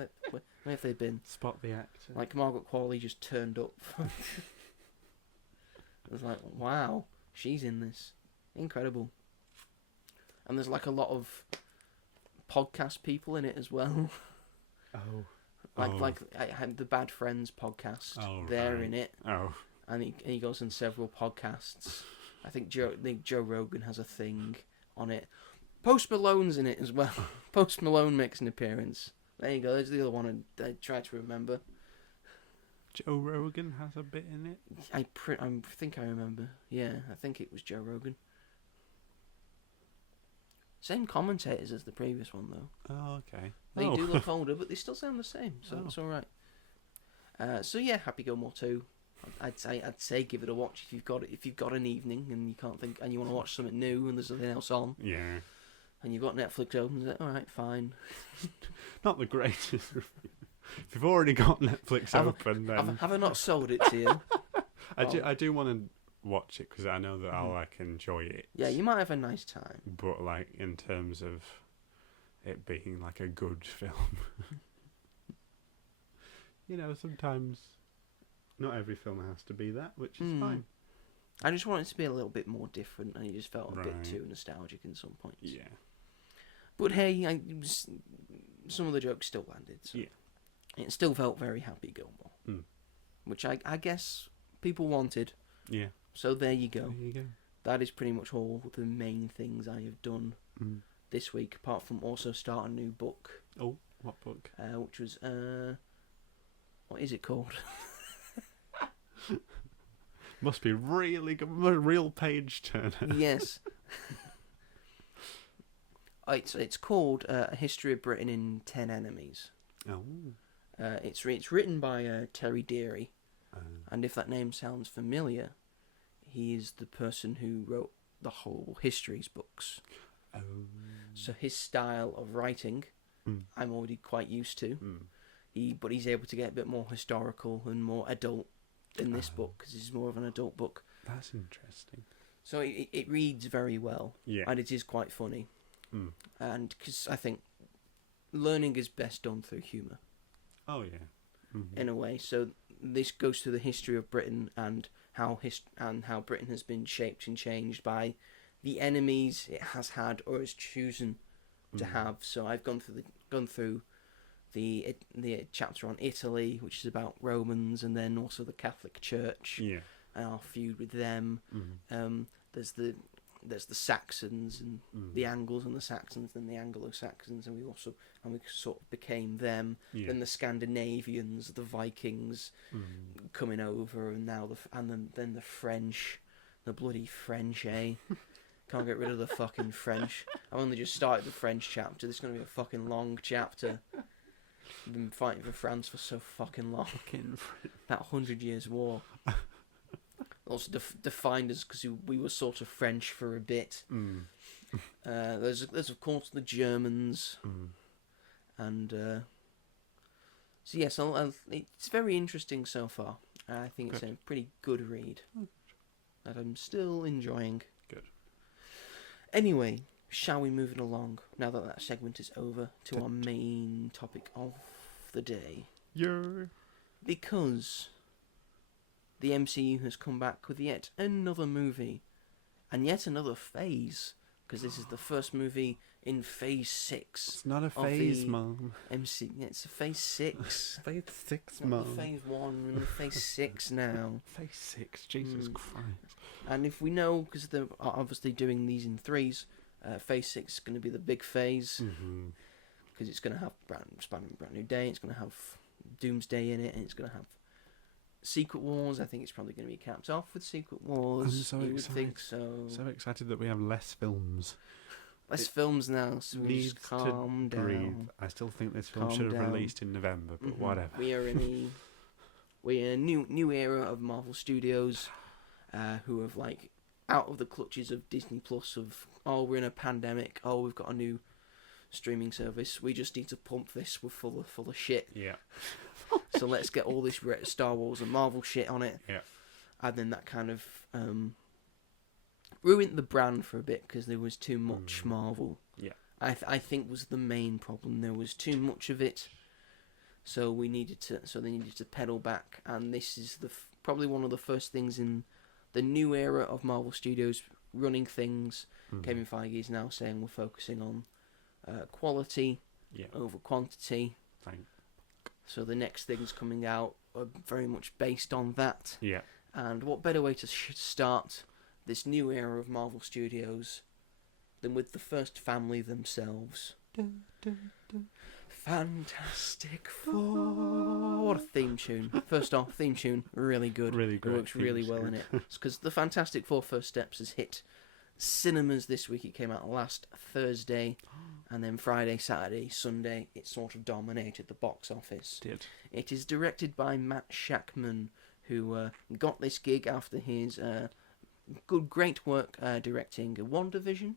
have they been? Spot the actor. Like Margaret Qualley just turned up. I was like, wow, she's in this. Incredible. And there's like a lot of podcast people in it as well. Like I had the Bad Friends podcast. They're in it. And he goes on several podcasts. I think Joe Rogan has a thing on it. Post Malone's in it as well. Post Malone makes an appearance. There you go. There's the other one I tried to remember. Joe Rogan has a bit in it? I think I remember. Yeah, I think it was Joe Rogan. Same commentators as the previous one, though. Oh, okay. They do look older, but they still sound the same, so it's all right. So yeah, Happy Gilmore 2. I'd say give it a watch if you've got an evening and you can't think and you want to watch something new and there's nothing else on. Yeah. And you've got Netflix open, all right, fine. Not the greatest. If you've already got Netflix open, then have I not sold it to you? I do want to watch it because I know that I'll enjoy it. Yeah, you might have a nice time. But in terms of it being like a good film, sometimes not every film has to be that, which is fine. I just want it to be a little bit more different, and it just felt a bit too nostalgic in some points. Yeah. But hey, some of the jokes still landed. So it still felt very Happy Gilmore, which I guess people wanted. Yeah. So there you go. There you go. That is pretty much all the main things I have done this week, apart from also start a new book. Oh, what book? Which was, what is it called? Must be really good, real page turner. Yes. It's called A History of Britain in 10 Enemies. Oh. It's written by Terry Deary, and if that name sounds familiar, he is the person who wrote the whole Histories books. Oh. So his style of writing, I'm already quite used to. But he's able to get a bit more historical and more adult in this book, because it's more of an adult book. That's interesting. So it reads very well, and it is quite funny. And because I think learning is best done through humour. Oh yeah. In a way. So this goes through the history of Britain and how Britain has been shaped and changed by the enemies it has had or has chosen to have. So I've gone through the chapter on Italy, which is about Romans, and then also the Catholic Church and our feud with them. There's the Saxons and the Angles and the Saxons, then the Anglo-Saxons, and we sort of became them. Then the Scandinavians, the Vikings coming over, and now then the French, the bloody French, eh? Can't get rid of the fucking French. I've only just started the French chapter. This is going to be a fucking long chapter. I've been fighting for France for so fucking long. That 100 Years' War. Also defined us because we were sort of French for a bit. There's of course the Germans, and so yes, it's very interesting so far. I think it's a pretty good read that I'm still enjoying. Good. Anyway, shall we move it along now that segment is over to our main topic of the day? Yeah. Because the MCU has come back with yet another movie and yet another phase, because this is the first movie in Phase 6. It's not a phase, Mum. It's a Phase 6. Phase 6, Not Mum. Phase 1, we're in Phase 6 now. Phase 6, Jesus Christ. And if we know, because they're obviously doing these in threes, Phase 6 is going to be the big phase, because it's going to have brand new day, it's going to have Doomsday in it, and it's going to have Secret Wars. I think it's probably going to be capped off with Secret Wars. I'm so you excited. Would think so. So excited that we have less films. Less films now, so we just calm down. Breathe. I still think this film should have released in November, but whatever. We are in a new era of Marvel Studios, who have like out of the clutches of Disney Plus. We're in a pandemic. We've got a new streaming service. We just need to pump this. We're full of shit. Yeah. So let's get all this Star Wars and Marvel shit on it. Yeah. And then that kind of ruined the brand for a bit because there was too much Marvel. Yeah. I think was the main problem. There was too much of it. So they needed to pedal back, and this is probably one of the first things in the new era of Marvel Studios running things. Kevin Feige is now saying we're focusing on quality over quantity. So the next things coming out are very much based on that. Yeah. And what better way to start this new era of Marvel Studios than with the first family themselves? Dun, dun, dun. Fantastic Four. What a theme tune. First off, theme tune, really good. Really good. It works really well in it. Because the Fantastic Four First Steps has hit cinemas this week. It came out last Thursday, and then Friday, Saturday, Sunday, it sort of dominated the box office. It is directed by Matt Shakman, who got this gig after his great work directing WandaVision.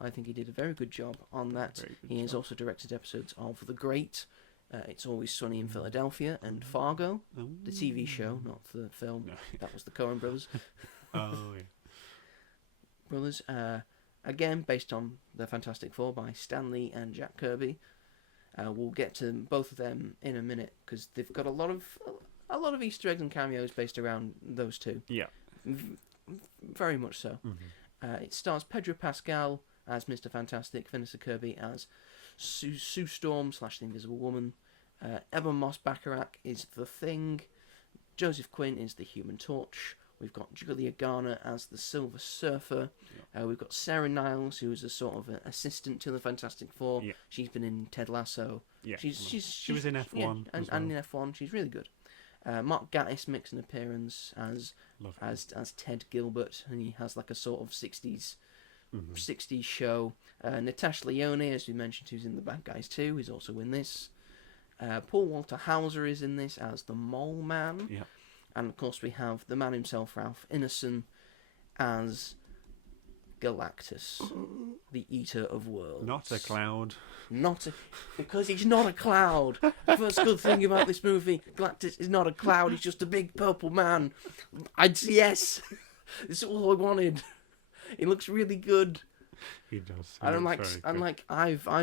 I think he did a very good job on that. He has also directed episodes of The Great, It's Always Sunny in Philadelphia, and Fargo, the TV show, not the film. No. That was the Coen brothers. Brothers, again based on the Fantastic Four by Stan Lee and Jack Kirby. We'll get to both of them in a minute because they've got a lot of Easter eggs and cameos based around those two. Yeah, very much so. It stars Pedro Pascal as Mr. Fantastic, Vanessa Kirby as Sue Storm / the Invisible Woman, Emma Moss Bacharach is the Thing, Joseph Quinn is the Human Torch, We've got Julia Garner as the Silver Surfer. We've got Sarah Niles, who is a sort of assistant to the Fantastic Four. Yeah. She has been in Ted Lasso. Yeah. She was in F1 yeah, as and well. in F1. She's really good. Mark Gatiss makes an appearance as Ted Gilbert, and he has like a sort of 60s show. Natasha Lyonne, as we mentioned, who's in The Bad Guys 2, is also in this. Paul Walter Hauser is in this as the Mole Man. Yeah. And of course we have the man himself, Ralph Ineson, as Galactus, the Eater of Worlds. Not a cloud. Because he's not a cloud. The first good thing about this movie, Galactus is not a cloud, he's just a big purple man. Yes! This is all I wanted. He looks really good. He does. I've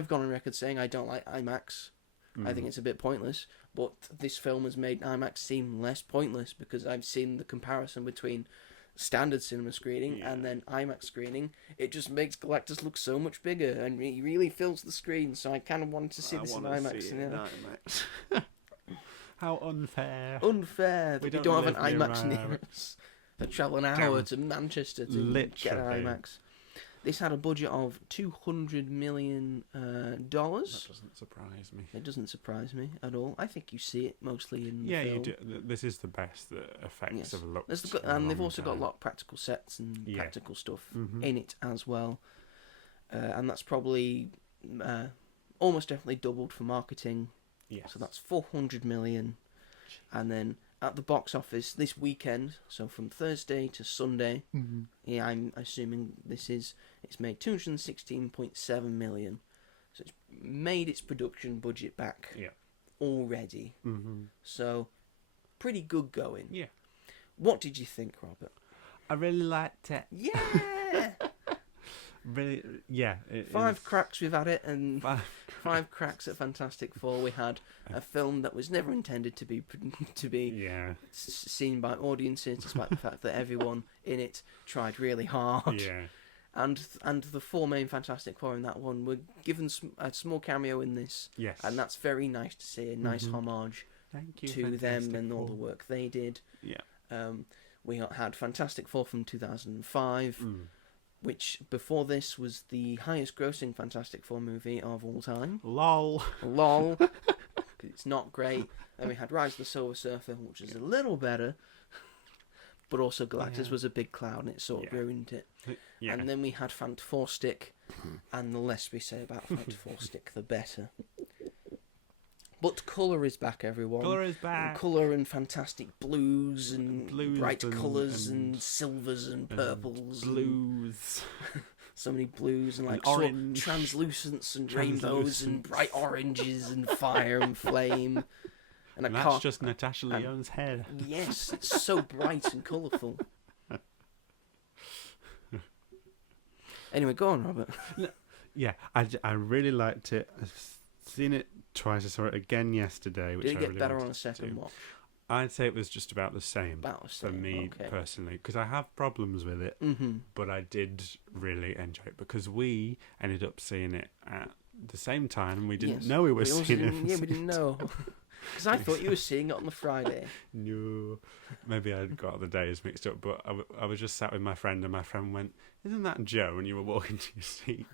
gone on record saying I don't like IMAX. I think it's a bit pointless. But this film has made IMAX seem less pointless because I've seen the comparison between standard cinema screening and then IMAX screening. It just makes Galactus look so much bigger and he really fills the screen. So I kind of wanted to see this in IMAX. How unfair. Unfair that we don't have an IMAX near us. They travel an hour to Manchester to get an IMAX. This had a budget of $200 million. That doesn't surprise me. It doesn't surprise me at all. I think you see it mostly in the film. you do. This is the best that effects have looked. And they've also got a lot of practical sets and practical stuff in it as well. And that's probably almost definitely doubled for marketing. Yes. So that's $400 million. And then at the box office this weekend, so from Thursday to Sunday, I'm assuming it's made $216.7 million. So it's made its production budget back already. So pretty good going. Yeah. What did you think, Robert? I really liked it. Yeah. Really, yeah. Five cracks we've had it, and five cracks at Fantastic Four. We had a film that was never intended to be seen by audiences, despite the fact that everyone in it tried really hard. Yeah. And the four main Fantastic Four in that one were given a small cameo in this. Yes. And that's very nice to see, a nice homage to them and all the work they did. Yeah. We had Fantastic Four from 2005. Which, before this, was the highest-grossing Fantastic Four movie of all time. LOL. It's not great. Then we had Rise of the Silver Surfer, which is a little better. But also Galactus was a big cloud, and it sort of ruined it. Yeah. And then we had Fant4stic, and the less we say about Fant4stic, the better. But colour is back, everyone. Colour is back. Colour and fantastic blues and bright colours and silvers and purples. Blues. So many blues and like orange. Translucence and rainbows and bright oranges and fire and flame. And that's just Natasha Lyonne's hair. Yes, it's so bright and colourful. Anyway, go on, Robert. Yeah, I really liked it. I've seen it twice. I saw it again yesterday. Which Did it get really better on a second watch? I'd say it was just about the same for me personally, because I have problems with it, but I did really enjoy it because we ended up seeing it at the same time and we didn't know we were seeing it. Yeah, we didn't know. Because I thought you were seeing it on the Friday. No, maybe I got the days mixed up, but I was just sat with my friend and my friend went, "Isn't that Joe?" And you were walking to your seat.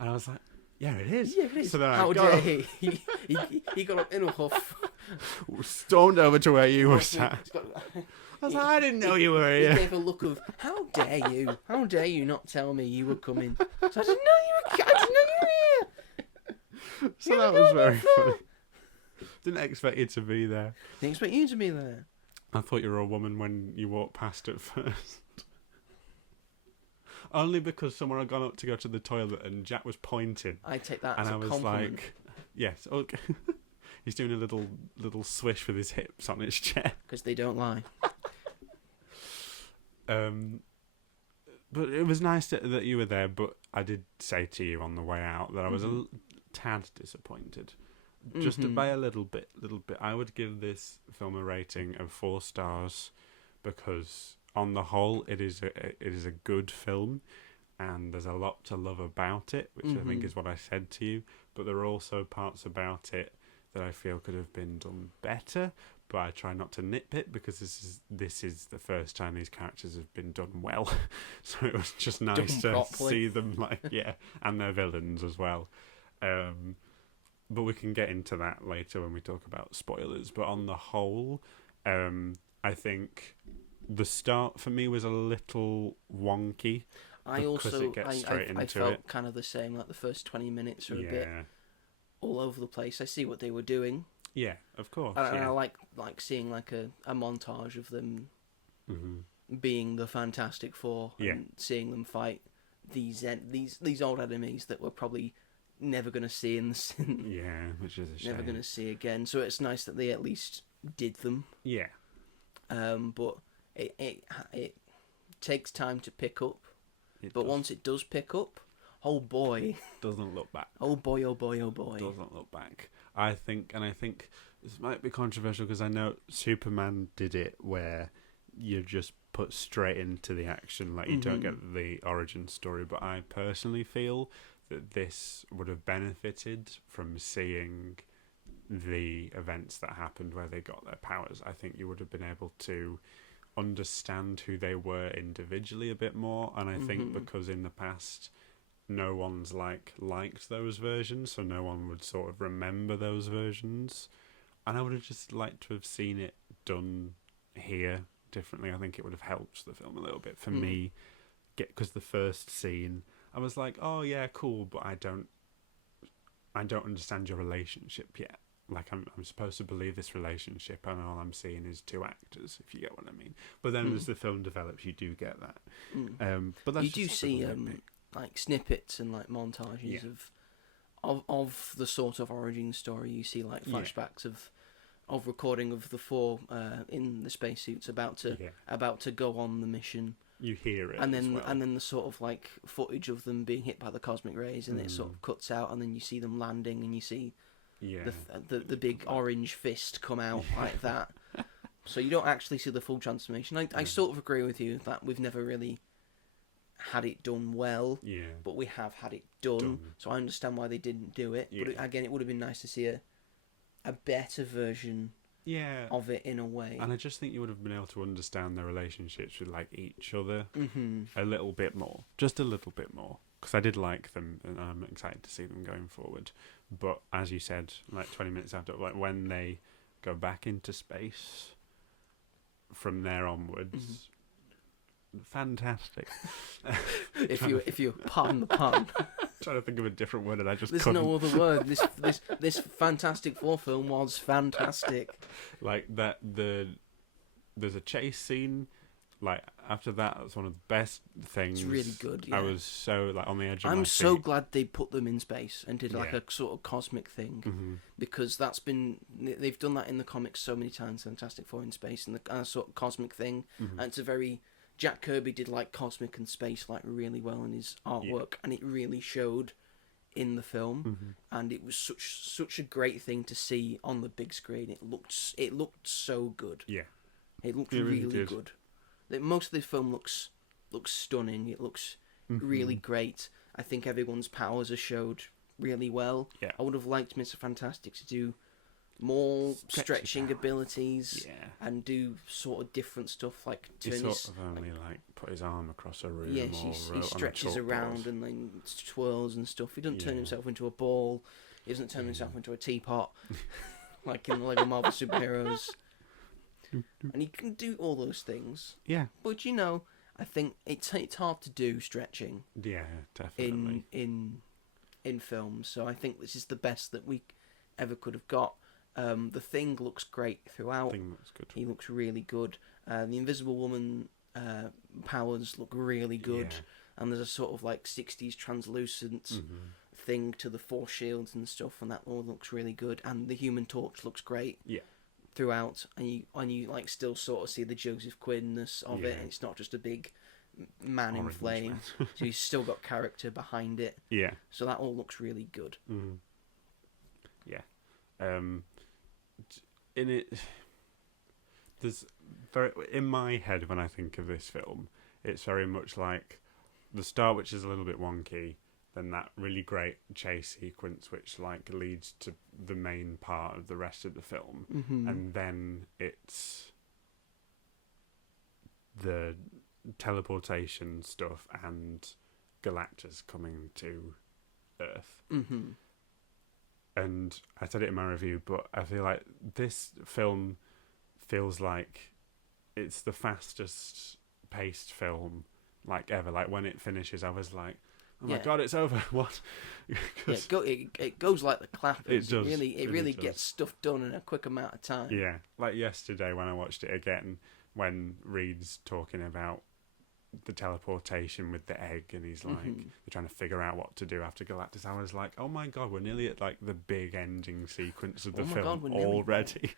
And I was like, "Yeah, it is." Yeah, it is. So then How dare he? He got up in a huff. Stormed over to where you were sat. I was like, "I didn't know you were here." He gave a look of, "How dare you? How dare you not tell me you were coming?" So I didn't know you were here. So that was very funny. Didn't expect you to be there. Didn't expect you to be there. I thought you were a woman when you walked past at first. Only because someone had gone up to go to the toilet and Jack was pointing. I take that as a compliment. And I was like, yes, okay. He's doing a little swish with his hips on his chair. Because they don't lie. But it was nice that you were there, but I did say to you on the way out that I was a tad disappointed. Just by a little bit. I would give this film a rating of 4 stars because on the whole it is a good film and there's a lot to love about it, which I think is what I said to you, but there are also parts about it that I feel could have been done better, but I try not to nitpick because this is the first time these characters have been done well. So it was just nice to see them and their villains as well. But we can get into that later when we talk about spoilers. But on the whole, I think the start for me was a little wonky. I felt kind of the same. Like the first 20 minutes are a bit all over the place. I see what they were doing. Yeah, of course. And I like seeing like a montage of them being the Fantastic Four and seeing them fight these old enemies that we're probably never going to see which is a shame. Never going to see again. So it's nice that they at least did them. Yeah. But it takes time to pick up. Once it does pick up, oh boy, doesn't look back. Oh boy, oh boy, oh boy, doesn't look back. I think this might be controversial because I know Superman did it where you just put straight into the action, like you don't get the origin story. But I personally feel that this would have benefited from seeing the events that happened where they got their powers. I think you would have been able to understand who they were individually a bit more, and I think because in the past no one's liked those versions, so no one would sort of remember those versions, and I would have just liked to have seen it done here differently. I think it would have helped the film a little bit for me, because the first scene I was like, oh yeah, cool, but I don't understand your relationship yet. Like I'm supposed to believe this relationship, and all I'm seeing is two actors, if you get what I mean. But then as the film develops, you do get that. But that's you do see like snippets and like montages of the sort of origin story. You see like flashbacks of recording of the four in the spacesuits about to go on the mission. You hear it, and then as well. and then the sort of like footage of them being hit by the cosmic rays, and it sort of cuts out, and then you see them landing, and you see the big orange fist come out like that. So you don't actually see the full transformation. I sort of agree with you that we've never really had it done well, but we have had it done. So I understand why they didn't do it. But again, it would have been nice to see a better version of it in a way. And I just think you would have been able to understand their relationships with like each other a little bit more, just a little bit more, because I did like them, and I'm excited to see them going forward. But as you said, like 20 minutes after, like when they go back into space, from there onwards, fantastic. if you pardon the pun. Trying to think of a different word, and I just There's couldn't. no other word. This Fantastic Four film was fantastic. Like that, there's a chase scene. Like after that, that's one of the best things. It's really good. Yeah. I was so like on the edge of my I'm seat. so glad they put them in space and did like a sort of cosmic thing, because they've done that in the comics so many times. Fantastic Four in space and the sort of cosmic thing, and it's a very Jack Kirby did like cosmic and space like really well in his artwork, and it really showed in the film, and it was such a great thing to see on the big screen. It looked so good. Yeah, it looked really good. Most of the film looks stunning. It looks really great. I think everyone's powers are showed really well. Yeah. I would have liked Mr. Fantastic to do more stretching abilities and do sort of different stuff, like turn he sort of only like put his arm across a room. Yes, he stretches around and then twirls and stuff. He doesn't turn himself into a ball. He doesn't turn himself into a teapot like in the Lego Marvel superheroes. And he can do all those things. Yeah. But I think it's hard to do stretching. Yeah, definitely. In films, so I think this is the best that we ever could have got. The Thing looks great throughout. Thing looks good. He looks really good. The Invisible Woman powers look really good. Yeah. And there's a sort of like 60s translucent thing to the Force shields and stuff, and that all looks really good. And the Human Torch looks great. Yeah. Throughout, and you like still sort of see the Joseph Quinn-ness of it, and it's not just a big man in flame. So he's still got character behind it. Yeah. So that all looks really good. Yeah. In it, there's very in my head when I think of this film, it's very much like the start, which is a little bit wonky, then that really great chase sequence, which like leads to the main part of the rest of the film, and then it's the teleportation stuff and Galactus coming to Earth. And I said it in my review, but I feel like this film feels like it's the fastest paced film like ever. Like when it finishes, I was like, "Oh my god, it's over!" What? It goes like the clappers. It does. It really gets stuff done in a quick amount of time. Yeah, like yesterday when I watched it again, when Reed's talking about the teleportation with the egg, and he's like, they're trying to figure out what to do after Galactus. I was like, oh my god, we're nearly at like the big ending sequence of the film already.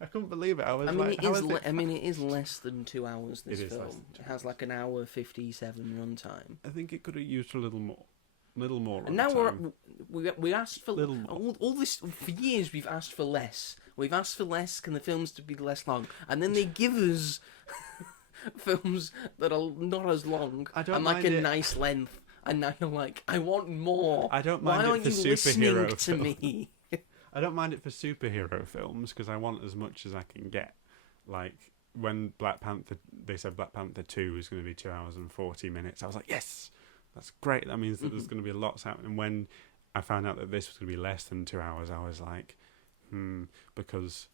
I couldn't believe it. It is less than 2 hours. This film. It has like an hour 57 runtime. I think it could have used a little more. And now we asked for all this for years. We've asked for less. We've asked for less. Can the films to be less long? And then they give us films that are not as long and like a nice length. And now you're like, I want more. I don't mind. Why aren't you listening to me? I don't mind it for superhero films because I want as much as I can get. Like when they said Black Panther 2 was going to be 2 hours and 40 minutes. I was like, yes, that's great. That means that there's going to be lots happening. When I found out that this was going to be less than 2 hours, I was like, because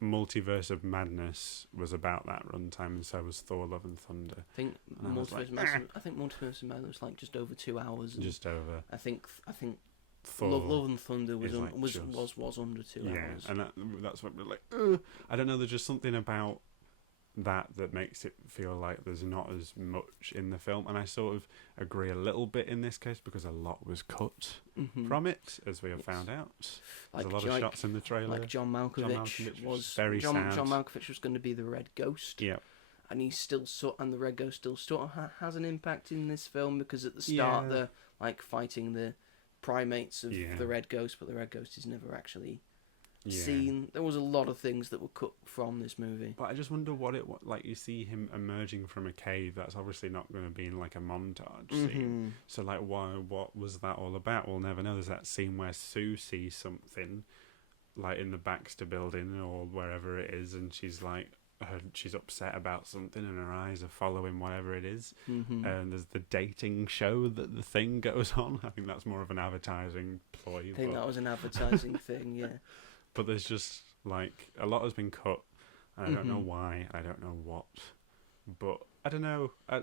Multiverse of Madness was about that runtime, and so was Thor: Love and Thunder. I think Multiverse of Madness was like just over 2 hours. Just over. I think Thor Love and Thunder was under 2 hours. Yeah, and that's what we're like. I don't know. There's just something about that makes it feel like there's not as much in the film, and I sort of agree a little bit in this case because a lot was cut from it, as we have found out. There's a lot of shots in the trailer. Like John Malkovich was very sad. John Malkovich was going to be the Red Ghost. Yeah. And he's still and the Red Ghost still sort of has an impact in this film because at the start they're like fighting the primates of the Red Ghost, but the Red Ghost is never actually seen. There was a lot of things that were cut from this movie. But I just wonder what like you see him emerging from a cave. That's obviously not going to be in like a montage scene. So like, what was that all about? We'll never know. There's that scene where Sue sees something like in the Baxter building or wherever it is, and she's like, she's upset about something and her eyes are following whatever it is. And there's the dating show that the Thing goes on. I think that's more of an advertising ploy. I think that was an advertising thing, yeah. But there's just like a lot has been cut, and I don't know why. I don't know what, but I don't know. I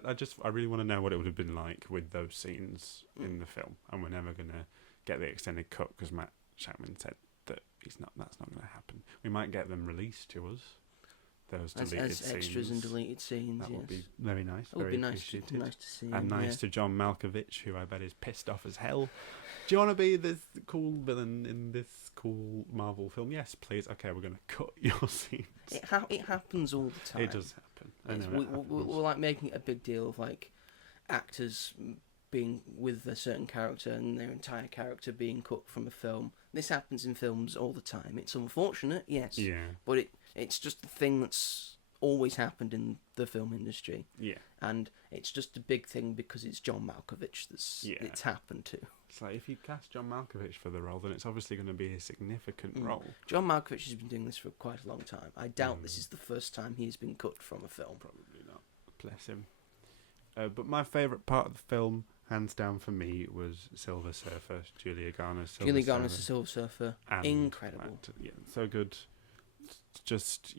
really want to know what it would have been like with those scenes in the film, and we're never gonna get the extended cut because Matt Chapman said that that's not going to happen. We might get them released to us. Those deleted as extras and deleted scenes. That would be very nice. It would be nice to see. And nice to John Malkovich, who I bet is pissed off as hell. Do you want to be this cool villain in this cool Marvel film? Yes, please. Okay, we're going to cut your scenes. It happens all the time. It does happen. I know we're like making a big deal of like actors being with a certain character and their entire character being cut from a film. This happens in films all the time. It's unfortunate, yes. Yeah. But it's just the thing that's always happened in the film industry. Yeah. And it's just a big thing because it's John Malkovich it's happened to. It's like if you cast John Malkovich for the role, then it's obviously going to be a significant role. John Malkovich has been doing this for quite a long time. I doubt this is the first time he's been cut from a film. Probably not. Bless him. But my favourite part of the film, hands down for me, was Silver Surfer, Julia Garner's Silver Surfer. Julia Garner's Silver Surfer. Incredible. Yeah, so good. Just,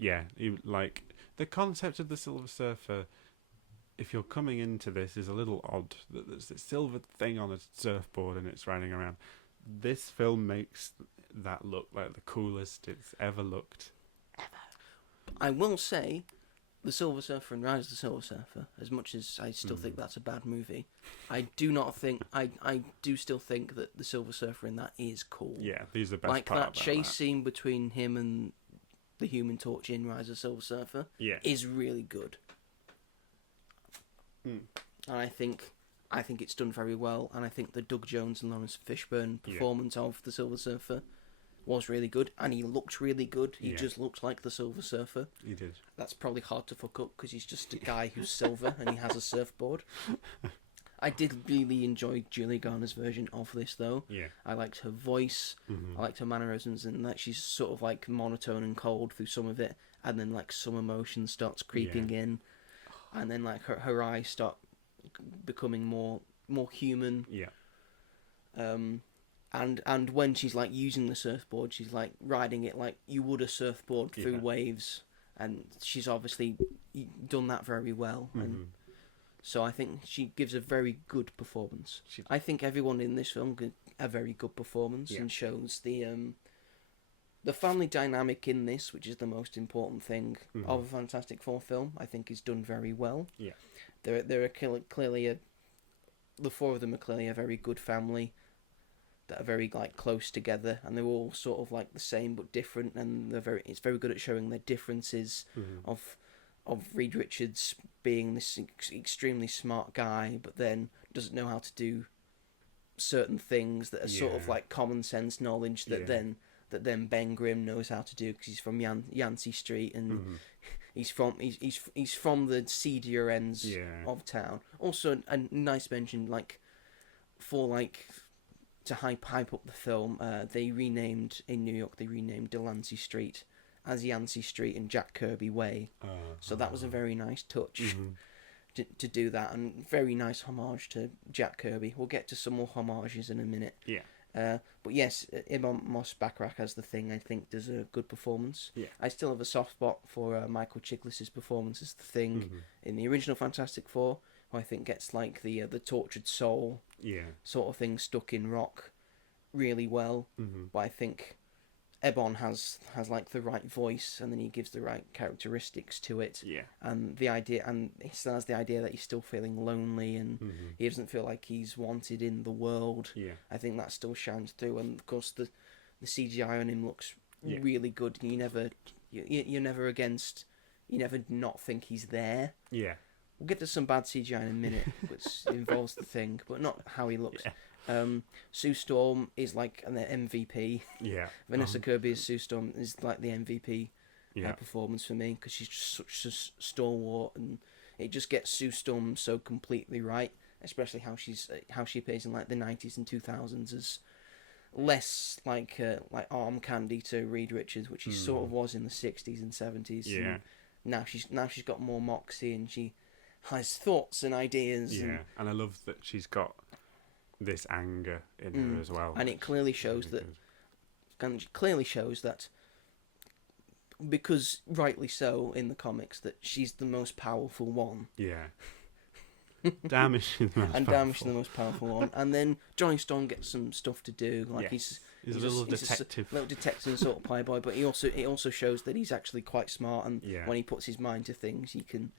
like, the concept of the Silver Surfer, if you're coming into this, is a little odd. That there's this silver thing on a surfboard and it's riding around. This film makes that look like the coolest it's ever looked. I will say, The Silver Surfer and Rise of the Silver Surfer, as much as I still think that's a bad movie, I do still think that the Silver Surfer in that is cool. Yeah, these are the best like part that chase scene between him and the Human Torch in Rise of the Silver Surfer is really good. And I think it's done very well, and I think the Doug Jones and Lawrence Fishburne performance of the Silver Surfer was really good, and he looked really good. He just looks like the Silver Surfer. He did. That's probably hard to fuck up because he's just a guy who's silver and he has a surfboard. I did really enjoy Julie Garner's version of this, though. Yeah. I liked her voice. I liked her mannerisms, and that she's sort of like monotone and cold through some of it, and then like some emotion starts creeping in, and then like her eyes start becoming more human. Yeah. And when she's like using the surfboard, she's like riding it like you would a surfboard through waves, and she's obviously done that very well. And so I think she gives a very good performance. I think everyone in this film gives a very good performance and shows the family dynamic in this, which is the most important thing of a Fantastic Four film. I think is done very well. Yeah, there are clearly the four of them are clearly a very good family that are very like close together, and they're all sort of like the same but different, and it's very good at showing their differences of Reed Richards being this extremely smart guy, but then doesn't know how to do certain things that are sort of like common sense knowledge that then Ben Grimm knows how to do because he's from Yancey Street, and he's from the seedier ends of town. Also, a nice mention to hype up the film, they renamed in New York. They renamed Delancey Street as Yancey Street and Jack Kirby Way. So that was a very nice touch to do that, and very nice homage to Jack Kirby. We'll get to some more homages in a minute. Yeah. But yes, Ibn Moss Backrack as the Thing, I think, does a good performance. Yeah. I still have a soft spot for Michael Chiklis' performance as the Thing in the original Fantastic Four, who I think gets like the tortured soul sort of thing stuck in rock really well. But I think Ebon has like the right voice, and then he gives the right characteristics to it. And the idea, and he still has the idea that he's still feeling lonely, and he doesn't feel like he's wanted in the world. I think that still shines through, and of course the CGI on him looks really good. And you're never against, you never not think he's there. We'll get to some bad CGI in a minute, which involves the Thing, but not how he looks. Sue Storm is like an MVP. Vanessa Kirby as Sue Storm is like the MVP performance for me, because she's just such a stalwart, and it just gets Sue Storm so completely right, especially how she appears in like the 90s and 2000s as less like arm candy to Reed Richards, which she sort of was in the 60s and 70s. And now she's got more moxie, and she has thoughts and ideas. And I love that she's got this anger in her as well, and it clearly shows that, because rightly so in the comics, that she's the most powerful one. Damn, she's the most and powerful. damn, she's the most powerful one. And then Johnny Storm gets some stuff to do, like he's a little detective, little detective sort of playboy. But it also shows that he's actually quite smart, and when he puts his mind to things, he can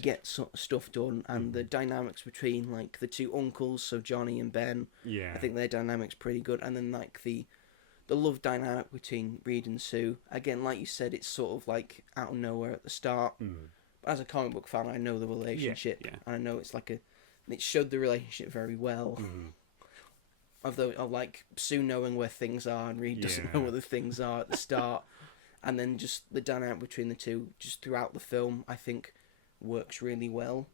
get stuff done. And the dynamics between like the two uncles, so Johnny and Ben, I think their dynamics pretty good. And then like the love dynamic between Reed and Sue, again, like you said, it's sort of like out of nowhere at the start. As a comic book fan, I know the relationship, and I know it showed the relationship very well. Although I like Sue knowing where things are, and Reed doesn't know where the things are at the start, and then just the dynamic between the two, just throughout the film, I think works really well.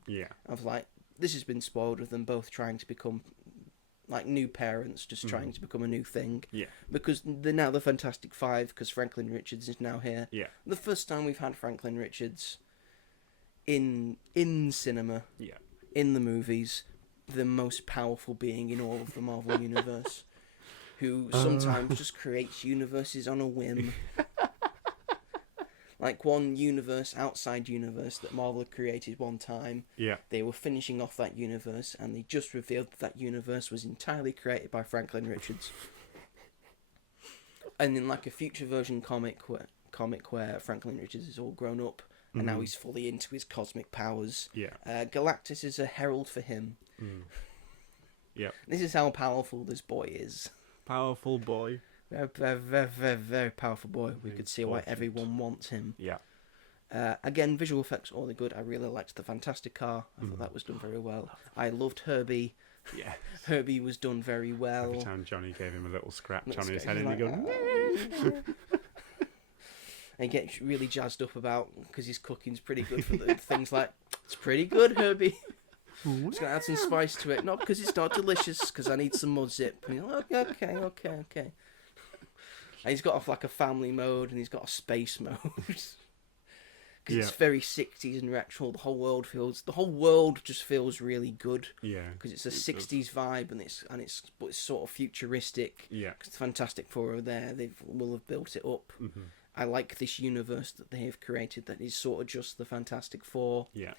Of like, this has been spoiled with them both trying to become like new parents, just trying to become a new thing. Because they're now the Fantastic Five, because Franklin Richards is now here. The first time we've had Franklin Richards in cinema, in the movies, the most powerful being in all of the Marvel universe, who sometimes just creates universes on a whim. Like one outside universe that Marvel had created one time. They were finishing off that universe, and they just revealed that universe was entirely created by Franklin Richards. And in like a future version comic where Franklin Richards is all grown up, and now he's fully into his cosmic powers. Galactus is a herald for him. This is how powerful this boy is. Powerful boy. Very, very, very, very powerful boy. We could see why everyone wants him. Again, visual effects all are good. I really liked the Fantastic Car. I thought that was done very well. I loved Herbie. Herbie was done very well. Every time Johnny gave him a little scratch on his head, and he'd go. And he gets really jazzed up about, because his cooking's pretty good for the things like, it's pretty good, Herbie. Just gonna add some spice to it, not because it's not delicious, because I need some more zip. And you're like, okay. And he's got like a family mode, and he's got a space mode. Because it's very 60s and retro. The whole world just feels really good. Yeah. Because it's a 60s vibe, and it's sort of futuristic. Yeah. Because the Fantastic Four are there, will have built it up. Mm-hmm. I like this universe that they have created that is sort of just the Fantastic Four. Yeah.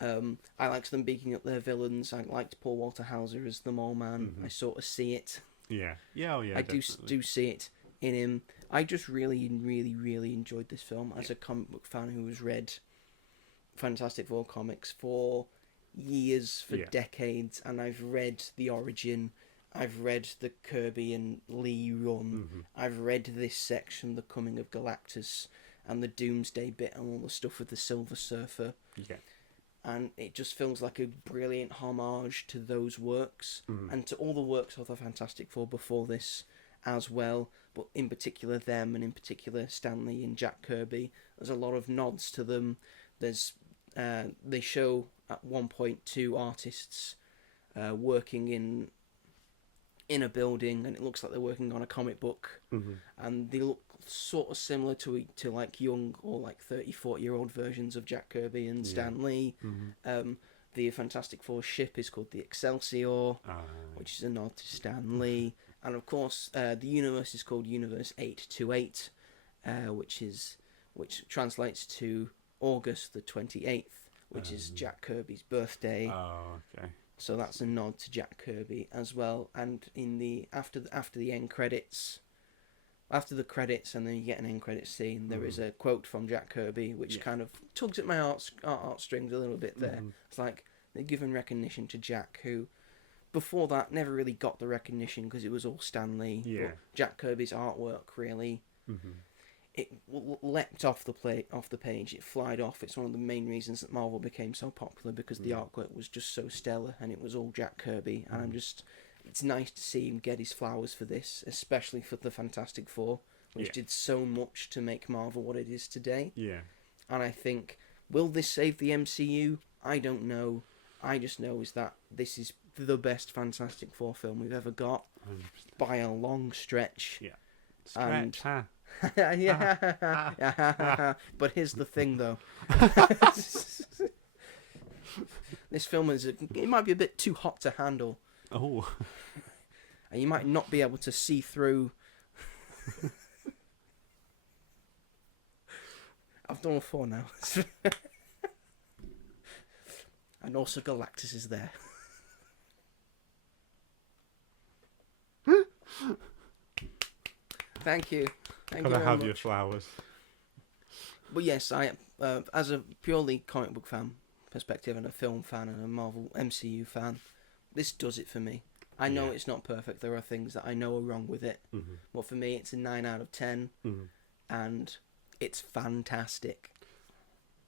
I liked them beating up their villains. I liked Paul Walter Hauser as the Mole Man. Mm-hmm. I sort of see it. Yeah. Yeah. Oh yeah. I definitely. do see it in him. I just really enjoyed this film as a comic book fan who has read Fantastic Four comics for years, for decades, and I've read the origin. I've read the Kirby and Lee run. Mm-hmm. I've read this section, the coming of Galactus, and the Doomsday bit, and all the stuff with the Silver Surfer. Yeah. And it just feels like a brilliant homage to those works, and to all the works of the Fantastic Four before this as well, but in particular them, and in particular Stan Lee and Jack Kirby. There's a lot of nods to them. They show at one point two artists working in a building, and it looks like they're working on a comic book, and they look sort of similar to like young or like 30-40-year-old versions of Jack Kirby and Stan Lee. The Fantastic Four ship is called the Excelsior, which is a nod to Stan Lee. And of course, the universe is called Universe 828, which translates to August the 28th, which is Jack Kirby's birthday. Oh, okay. So that's a nod to Jack Kirby as well. And in the after the end credits, after the credits, and then you get an end credits scene, there is a quote from Jack Kirby, which kind of tugs at my heartstrings a little bit there. It's like they're giving recognition to Jack, who before that never really got the recognition because it was all Stan Lee. Yeah. But Jack Kirby's artwork really, it leapt off the page. It flied off. It's one of the main reasons that Marvel became so popular, because the artwork was just so stellar, and it was all Jack Kirby. And it's nice to see him get his flowers for this, especially for the Fantastic Four, which did so much to make Marvel what it is today. Yeah. And I think, will this save the MCU? I don't know. I just know is that this is the best Fantastic Four film we've ever got 100%. by a long stretch. Yeah. And Stretch, but here's the thing, though. This film it might be a bit too hot to handle. Oh. And you might not be able to see through. I've done all four now. And also Galactus is there. Thank you. Thank you Gotta very have much. your flowers. But yes, I as a purely comic book fan perspective, and a film fan, and a Marvel MCU fan, this does it for me. I know it's not perfect. There are things that I know are wrong with it. But for me, it's a 9 out of 10. And it's fantastic.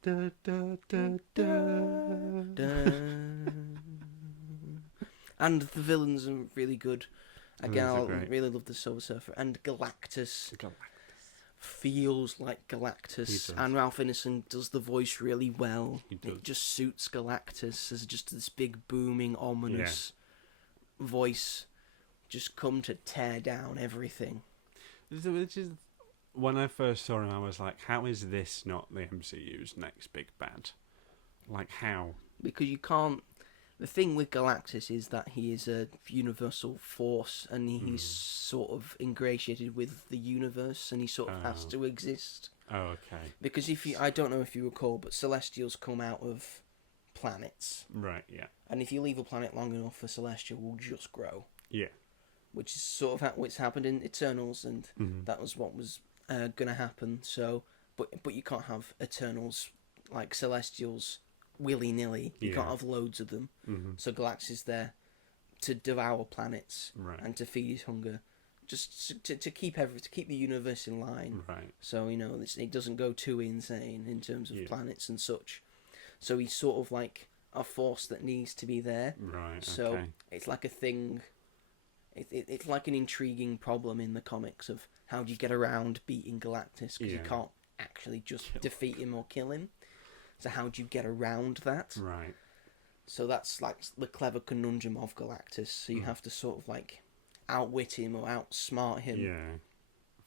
Da, da, da, da. And the villains are really good. Again, I great. really love the Silver Surfer. And Galactus feels like Galactus. And Ralph Ineson does the voice really well. It just suits Galactus as just this big, booming, ominous voice. Just come to tear down everything. Which is, when I first saw him, I was like, how is this not the MCU's next big bad? Like, how? Because you can't... The thing with Galactus is that he is a universal force, and he's sort of ingratiated with the universe, and he sort of has to exist. Oh, okay. Because I don't know if you recall, but Celestials come out of planets. Right, yeah. And if you leave a planet long enough, a Celestial will just grow. Yeah. Which is sort of what's happened in Eternals, and that was what was going to happen. So, but you can't have Eternals like Celestials willy-nilly. You can't have loads of them. So Galactus is there to devour planets and to feed his hunger, just to keep the universe in line. Right. So it doesn't go too insane in terms of planets and such. So he's sort of like a force that needs to be there. Right. So okay. it's like a thing. It's like an intriguing problem in the comics of how do you get around beating Galactus, because you can't actually just defeat him or kill him. So how do you get around that? Right. So that's like the clever conundrum of Galactus. So you have to sort of like outwit him or outsmart him. Yeah.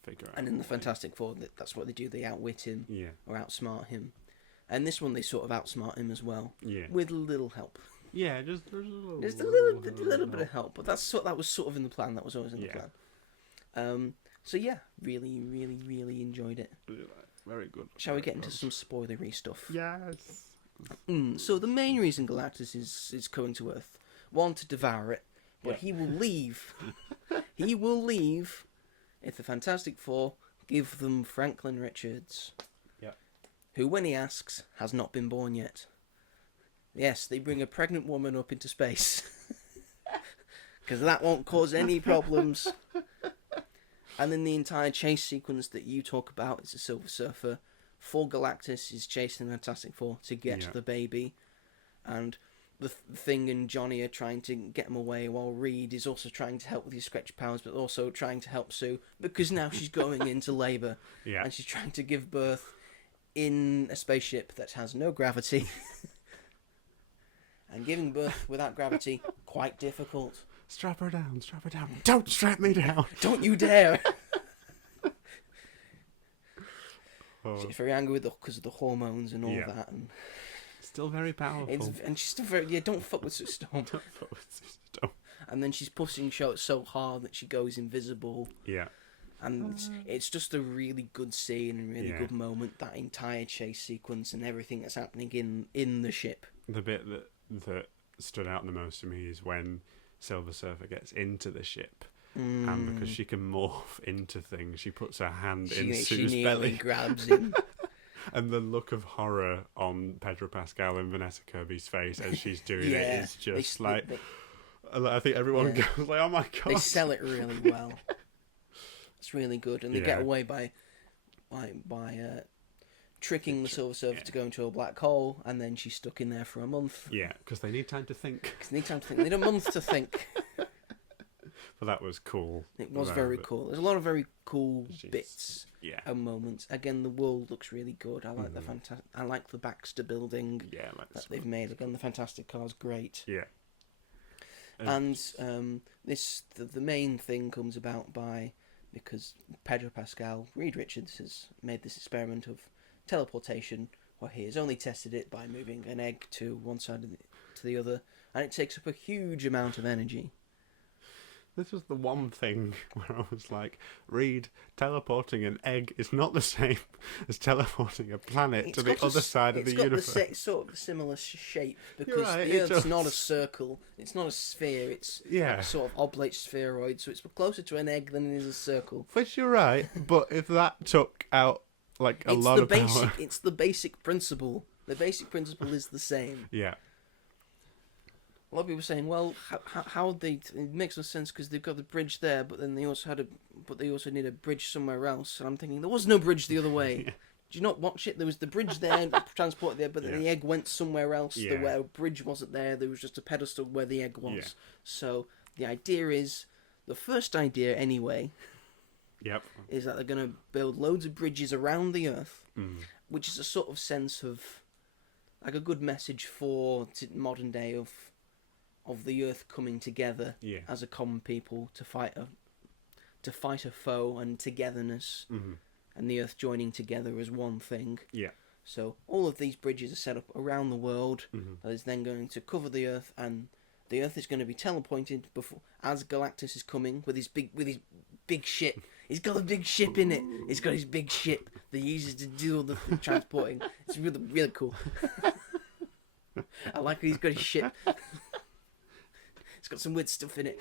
Figure out. And in the Fantastic Four, that's what they do. They outwit him or outsmart him. And this one, they sort of outsmart him as well. Yeah. With a little help. Yeah, just a little bit of help. But that was sort of in the plan. That was always in the plan. So yeah, really, really, really enjoyed it. Very good. Shall we get into some spoilery stuff? Yes. So the main reason Galactus is coming to Earth, one, to devour it, but he will leave. He will leave if the Fantastic Four give them Franklin Richards. Yeah. Who, when he asks, has not been born yet. Yes, they bring a pregnant woman up into space. Because that won't cause any problems. And then the entire chase sequence that you talk about is a Silver Surfer. For Galactus is chasing the Fantastic Four to get the baby. And the Thing and Johnny are trying to get him away, while Reed is also trying to help with his stretch powers, but also trying to help Sue, because now she's going into labour. Yeah. And she's trying to give birth in a spaceship that has no gravity. And giving birth without gravity, quite difficult. Strap her down, strap her down. Don't strap me down. Don't you dare. Oh. She's very angry because of the hormones and all that. And still very powerful. and she's still very... Yeah, don't fuck with Sue Storm. Don't fuck with Sue Storm. And then she's pushing so hard that she goes invisible. Yeah. And it's just a really good scene and really good moment, that entire chase sequence and everything that's happening in the ship. The bit that stood out the most to me is when Silver Surfer gets into the ship, and because she can morph into things, she puts her hand in Sue's belly, grabs him, and the look of horror on Pedro Pascal and Vanessa Kirby's face as she's doing it is just I think everyone goes like, "Oh my god!" They sell it really well. It's really good, and they get away by tricking the Silver Surfer to go into a black hole, and then she's stuck in there for a month. Yeah, because they need time to think. They need a month to think. But that was cool. It was very cool. There's a lot of very cool bits and moments. Again, the world looks really good. I like I like the Baxter building that they've made. Again, the Fantastic Car's great. Yeah. And the main thing comes about because Pedro Pascal, Reed Richards, has made this experiment of teleportation, where he has only tested it by moving an egg to one side to the other, and it takes up a huge amount of energy. This was the one thing where I was like, Reed, teleporting an egg is not the same as teleporting a planet to the other side of the universe. It's got sort of a similar shape, because the Earth's not a circle, it's not a sphere, it's a sort of oblate spheroid, so it's closer to an egg than it is a circle. Which you're right, but if that took out like a lot of power... It's the basic principle. The basic principle is the same. Yeah. A lot of people are saying, well, how would they? It makes no sense because they've got the bridge there, but then they also need a bridge somewhere else. And I'm thinking there was no bridge the other way. Did you not watch it? There was the bridge there, transported there, but then the egg went somewhere else. Yeah. Where a bridge wasn't there. There was just a pedestal where the egg was. Yeah. So the idea is, the first idea anyway, is that they're going to build loads of bridges around the Earth, which is a sort of sense of, like, a good message for modern day of the Earth coming together as a common people to fight a foe, and togetherness, and the Earth joining together as one thing. Yeah. So all of these bridges are set up around the world. That is then going to cover the Earth, and the Earth is going to be teleported as Galactus is coming with his big ship. He's got a big ship in it. He's got his big ship that he uses to do all the transporting. It's really, really cool. I like that he's got his ship. It's got some weird stuff in it.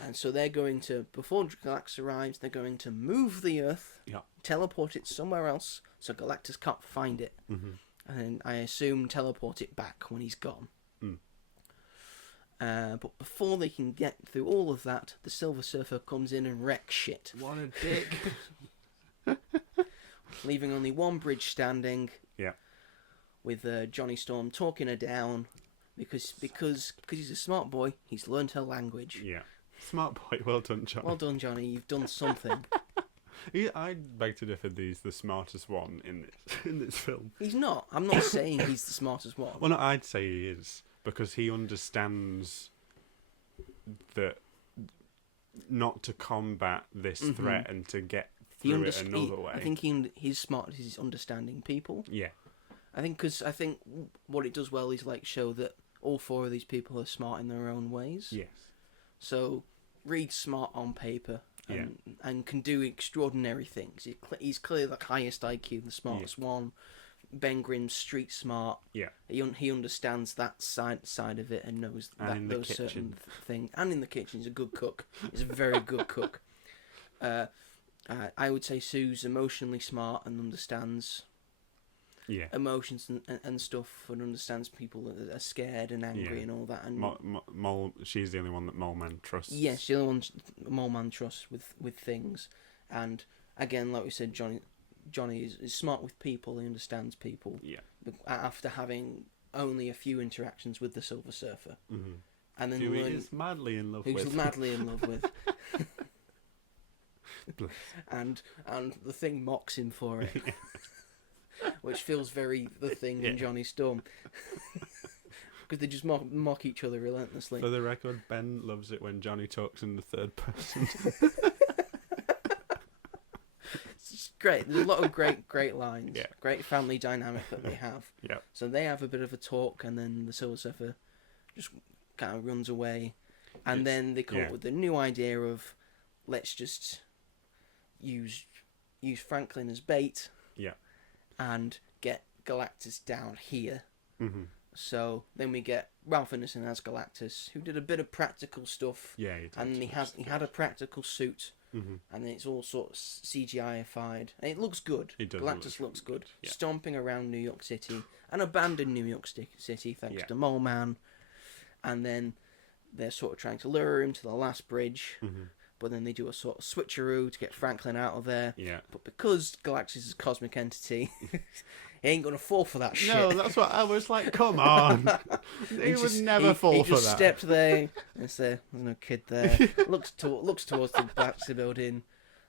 And so they're going to, before Galactus arrives, they're going to move the Earth, teleport it somewhere else, so Galactus can't find it. And then I assume teleport it back when he's gone. But before they can get through all of that, the Silver Surfer comes in and wrecks shit. What a dick. Leaving only one bridge standing. Yeah. With Johnny Storm talking her down. Because he's a smart boy, he's learned her language. Yeah. Smart boy, well done, Johnny. Well done, Johnny, you've done something. I beg to differ. He's the smartest one in this film. He's not. I'm not saying he's the smartest one. Well, no, I'd say he is because he understands that not to combat this threat and to get through it another way. I think he's smart. He's understanding people. Yeah. I think what it does well is like show that all four of these people are smart in their own ways. Yes. So Reed's smart on paper and can do extraordinary things. He's clearly the highest IQ, the smartest one. Ben Grimm's street smart. Yeah. He understands that side of it and knows those certain things. And in the kitchen, he's a good cook. He's a very good cook. I would say Sue's emotionally smart and understands emotions and stuff, and understands people that are scared and angry and all that. And Mole, she's the only one that Mole Man trusts. Yes, she's the only one Mole Man trusts with things. And again, like we said, Johnny is smart with people. He understands people. Yeah. After having only a few interactions with the Silver Surfer, and then who he is madly in love with. Who's madly in love with. and the Thing mocks him for it, which feels very the Thing in Johnny Storm, because they just mock each other relentlessly. For the record, Ben loves it when Johnny talks in the third person. It's great. There's a lot of great lines. Yeah. Great family dynamic that they have. Yeah. So they have a bit of a talk, and then the Silver Surfer just kind of runs away, and then they come up with the new idea of let's just use Franklin as bait. Yeah. And get Galactus down here. Mm-hmm. So then we get Ralph Ineson as Galactus, who did a bit of practical stuff. Yeah, he had a practical suit, and then it's all sort of CGI-ified, and it looks good. Galactus looks good, stomping around New York City, an abandoned New York City thanks to Mole Man, and then they're sort of trying to lure him to the last bridge. But then they do a sort of switcheroo to get Franklin out of there. Yeah. But because Galactus is a cosmic entity, he ain't gonna fall for that shit. No, that's what I was like. Come on, he would never fall for that. He just stepped there. There's no kid there. looks towards the Baxter building.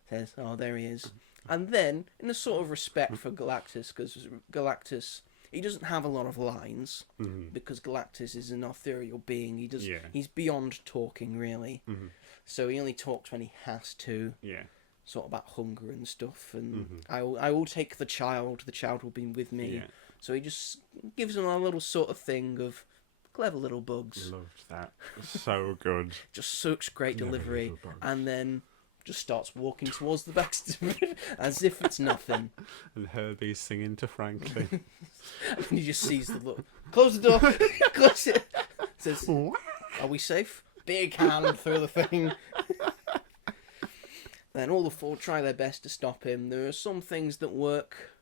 Says, "Oh, there he is." And then, in a sort of respect for Galactus, because Galactus, he doesn't have a lot of lines because Galactus is an ethereal being. He's beyond talking, really. So he only talks when he has to. Yeah. Sort of about hunger and stuff, and I will take the child. The child will be with me. Yeah. So he just gives them a little sort of thing of clever little bugs. Loved that. So good. Just such great delivery, and then just starts walking towards the Baxter as if it's nothing. And Herbie's singing to Franklin. And he just sees the look. Close the door. Close it. Says, "Are we safe?" Big hand through the thing. Then all the four try their best to stop him. There are some things that work.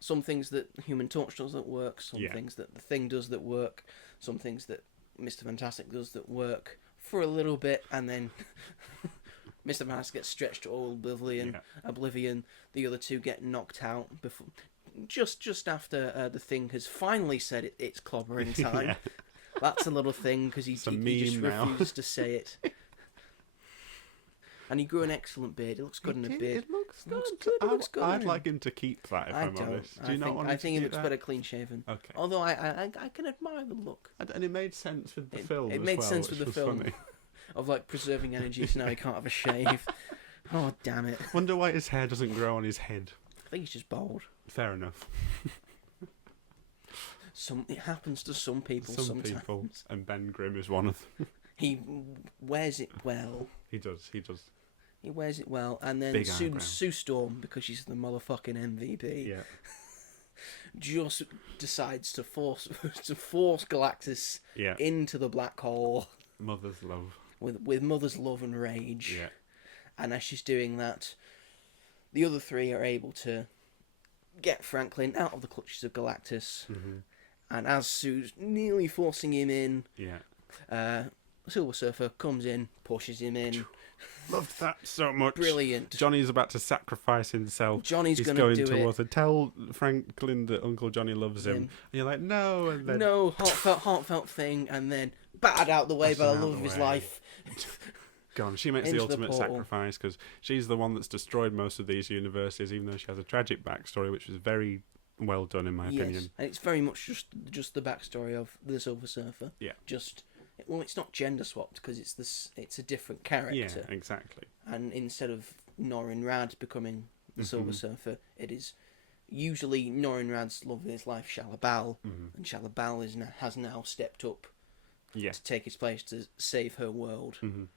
Some things that Human Torch does that work. Some things that the Thing does that work. Some things that Mr. Fantastic does that work for a little bit, and then Mr. Fantastic gets stretched to all oblivion. The other two get knocked out before, just after the Thing has finally said it's clobbering time. Yeah. That's a little thing because he just refuses to say it. And he grew an excellent beard. It looks good in a beard. It looks good. I'd like him to keep that if I'm honest. Do you not want him to keep that? I think he looks better clean shaven. Okay. Although I can admire the look. And it made sense with the film. It made sense with the film of like preserving energy, so now he can't have a shave. Oh damn it! Wonder why his hair doesn't grow on his head. I think he's just bald. Fair enough. It happens to some people sometimes. And Ben Grimm is one of them. He wears it well. He does. He wears it well, and then Sue Storm, because she's the motherfucking MVP, just decides to force Galactus into the black hole. Mother's love. With mother's love and rage. Yeah. And as she's doing that, the other three are able to get Franklin out of the clutches of Galactus. And as Sue's nearly forcing him in, Silver Surfer comes in, pushes him in. Loved that so much. Brilliant. Johnny's about to sacrifice himself. He's going to do it. Tell Franklin that Uncle Johnny loves him. And you're like, no. And then... No, heartfelt thing, and then battered out the way by the love of his life. gone. She makes the Into the ultimate portal. sacrifice because she's the one that's destroyed most of these universes, even though she has a tragic backstory, which was very well done in my opinion. And it's very much just the backstory of the Silver Surfer. Yeah. Well, it's not gender swapped because it's a different character. Yeah, exactly. And instead of Norrin Rad becoming the Silver Surfer, it is usually Norrin Rad's love of his life, Shalabal, and Shalabal has now stepped up to take his place to save her world, and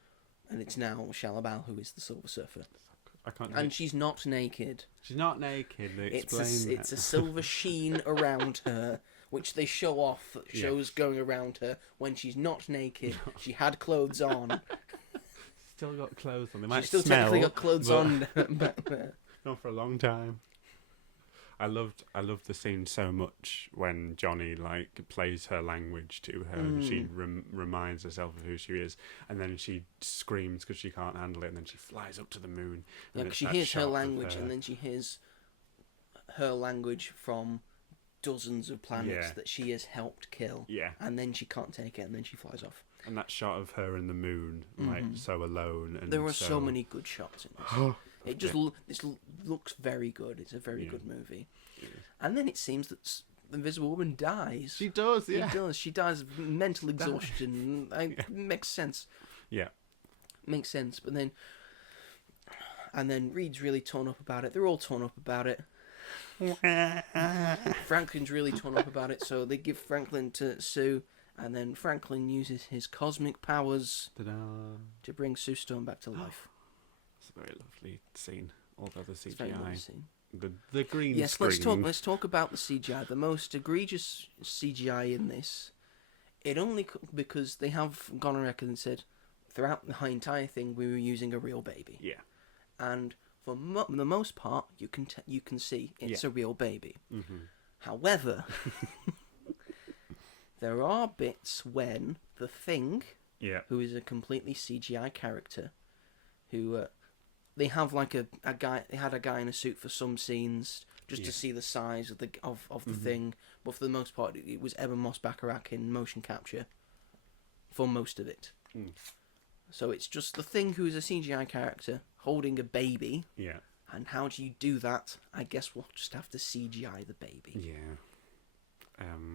it's now Shalabal who is the Silver Surfer. And she's not naked. She's not naked. It's a silver sheen around her, which they show off. That shows going around her when she's not naked. She had clothes on. Still got clothes on. They might still smell, technically got clothes on back there. Not for a long time. I loved the scene so much when Johnny plays her language to her. She reminds herself of who she is, and then she screams because she can't handle it, and then she flies up to the moon. Yeah, because she hears her language, and then she hears her language from dozens of planets that she has helped kill. Yeah, and then she can't take it, and then she flies off. And that shot of her in the moon, so alone, and there are so many good shots in this. It just this looks very good. It's a very good movie. Yeah. And then it seems that the Invisible Woman dies. She does, yeah. She does. She dies of mental exhaustion. Makes sense. Yeah. Makes sense. But then... And then Reed's really torn up about it. They're all torn up about it. Franklin's really torn up about it, so they give Franklin to Sue, and then Franklin uses his cosmic powers to bring Sue Storm back to life. It's a very lovely scene. Although the CGI, it's a very lovely scene. The green. Yes, screen. let's talk about the CGI. The most egregious CGI in this. It only because they have gone on record and said throughout the entire thing we were using a real baby. Yeah. And for the most part, you can see it's a real baby. Mm-hmm. However, there are bits when the Thing, who is a completely CGI character, who they have like a guy. They had a guy in a suit for some scenes just to see the size of the Thing, but for the most part, it was Ebon Moss-Bacharach in motion capture for most of it. Mm. So it's just the Thing who is a CGI character holding a baby. Yeah. And how do you do that? I guess we'll just have to CGI the baby. Yeah.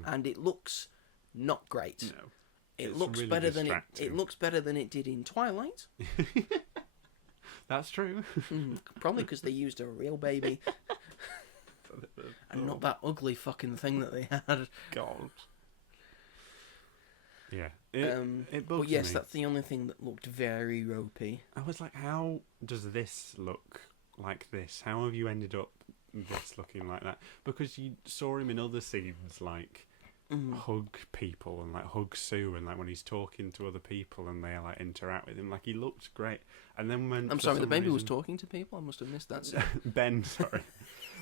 And it looks not great. No. It looks really better than it looks better than it did in Twilight. That's true. Probably because they used a real baby. And not that ugly fucking thing that they had. God. Yeah. It bugs but yes, me. That's the only thing that looked very ropey. I was like, how does this look like this? How have you ended up this looking like that? Because you saw him in other scenes, like hug people and like hug Sue, and like when he's talking to other people and they like interact with him, like he looked great. And then when I'm sorry, the baby was talking to people. I must have missed that scene. Ben, sorry.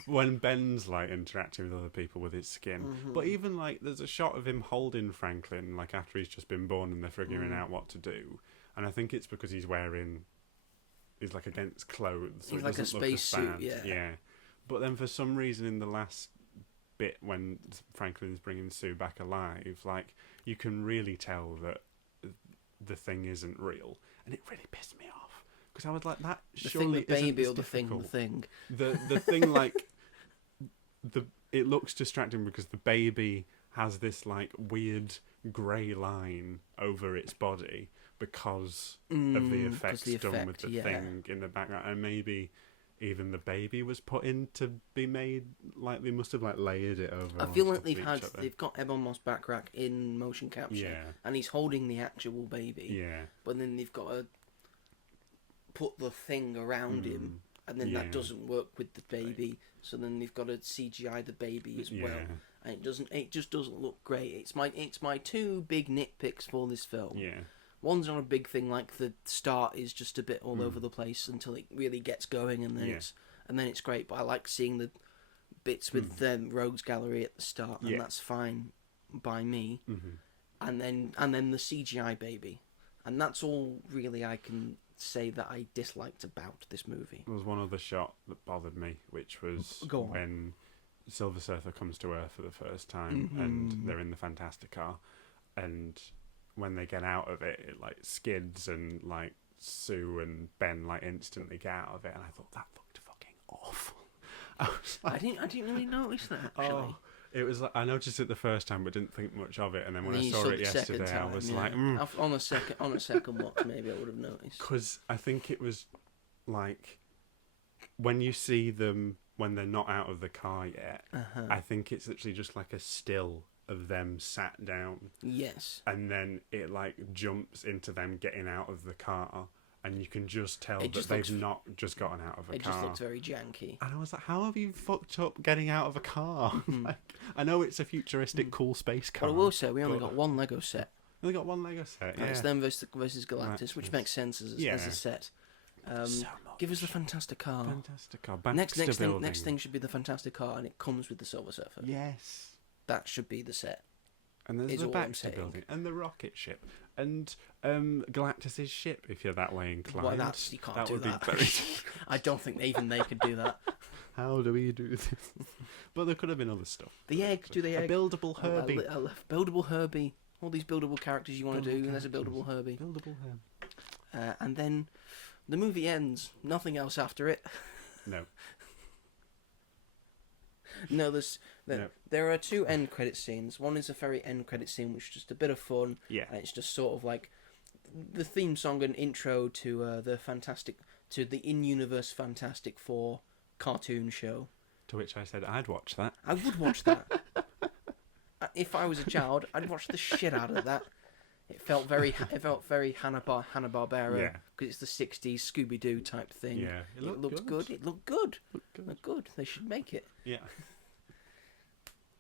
When Ben's like interacting with other people with his skin, but even like there's a shot of him holding Franklin like after he's just been born and they're figuring out what to do, and I think it's because he's like against clothes, so he's like a spacesuit, yeah. But then for some reason in the last bit when Franklin's bringing Sue back alive, like you can really tell that the Thing isn't real, and it really pissed me off because I was like, that surely the baby isn't or the thing. The thing like it looks distracting because the baby has this like weird grey line over its body because of the effects done with the Thing in the background, and maybe even the baby was put in to be made like they must have like layered it over. I feel like they've got Ebon Moss-Bacharach in motion capture, and he's holding the actual baby. Yeah, but then they've got to put the Thing around him, and then that doesn't work with the baby. Right. So then they've got to CGI the baby as well, and it just doesn't look great. It's my two big nitpicks for this film. Yeah. One's not a big thing, like the start is just a bit all over the place until it really gets going, and then it's great. But I like seeing the bits with the Rogues Gallery at the start, and that's fine by me. And then the CGI baby, and that's all really I can say that I disliked about this movie. There was one other shot that bothered me, which was when Silver Surfer comes to Earth for the first time, and they're in the Fantastic Car, and when they get out of it, it like skids and like Sue and Ben like instantly get out of it, and I thought that looked fucking awful. I was like, I didn't really notice that actually. oh, it was like, I noticed it the first time, but didn't think much of it, and then when And I you saw it the second yesterday, I time, was yeah. like, on a second watch, maybe I would have noticed. because I think it was like when you see them when they're not out of the car yet. I think it's literally just like a still of them sat down. Yes. And then it like jumps into them getting out of the car, and you can just tell It that just they've looks- not just gotten out of a It car. just looks very janky. And I was like, how have you fucked up getting out of a car? Like, I know it's a futuristic, cool space car. But I will say, we only got one Lego set. We only got one Lego set, yeah. It's them versus Galactus, which makes sense as a set. Give us the Fantastic Car. Fantastic car. Back Next to building. next thing should be the Fantastic Car, and it comes with the Silver Surfer. Yes. That should be the set. And there's is the all I'm Baxter saying. building, and the rocket ship, and Galactus's ship, if you're that way inclined. Well, you can't that do would that. Be very... I don't think even they could do that. How do we do this? But there could have been other stuff. The egg, do the egg. A buildable Herbie. A buildable Herbie. All these buildable characters you want to do, and there's a buildable Herbie. Buildable Herbie. And then the movie ends. Nothing else after it. No. No, there are two end credit scenes. One is a very end credit scene, which is just a bit of fun. Yeah. And it's just sort of like the theme song and intro to the in-universe Fantastic Four cartoon show. To which I said I'd watch that. I would watch that. If I was a child, I'd watch the shit out of that. It felt very Hanna-Barbera, Yeah. because it's the '60s Scooby-Doo type thing. Yeah, it looked good. It looked good. They should make it. Yeah.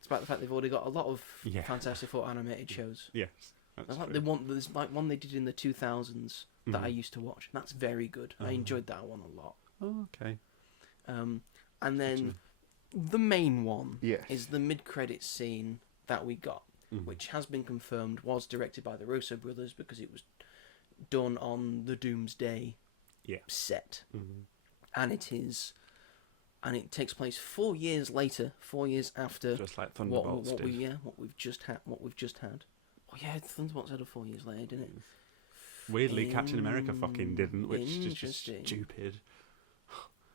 Despite the fact they've already got a lot of Yeah. Fantastic Four animated shows. Yes. That's Like true. there's like one they did in the 2000s that I used to watch. That's very good. I enjoyed that one a lot. Oh, okay. And then the main one Yes. is the mid-credits scene that we got, which has been confirmed was directed by the Russo brothers because it was done on the Doomsday set. And it takes place 4 years later, 4 years after Just like Thunderbolts what did. we've just had. Oh yeah, Thunderbolts had a 4 years later, didn't it? Weirdly, Captain America fucking didn't, which is just Interesting. stupid.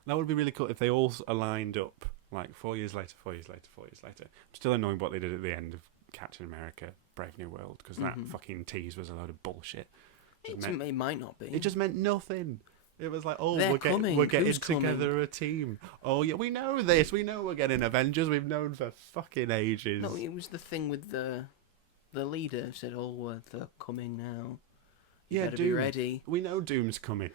That would be really cool if they all aligned up, like 4 years later, 4 years later, 4 years later. I'm still annoyed what they did at the end of Captain America Brave New World, because that fucking tease was a load of bullshit. It might not be. It just meant nothing. It was like, oh, They're we're coming. getting Who's together a team. Oh, yeah, we know this. We know we're getting Avengers. We've known for fucking ages. No, it was the thing with the leader who said, "Oh, they're coming now. You better be ready." We know Doom's coming.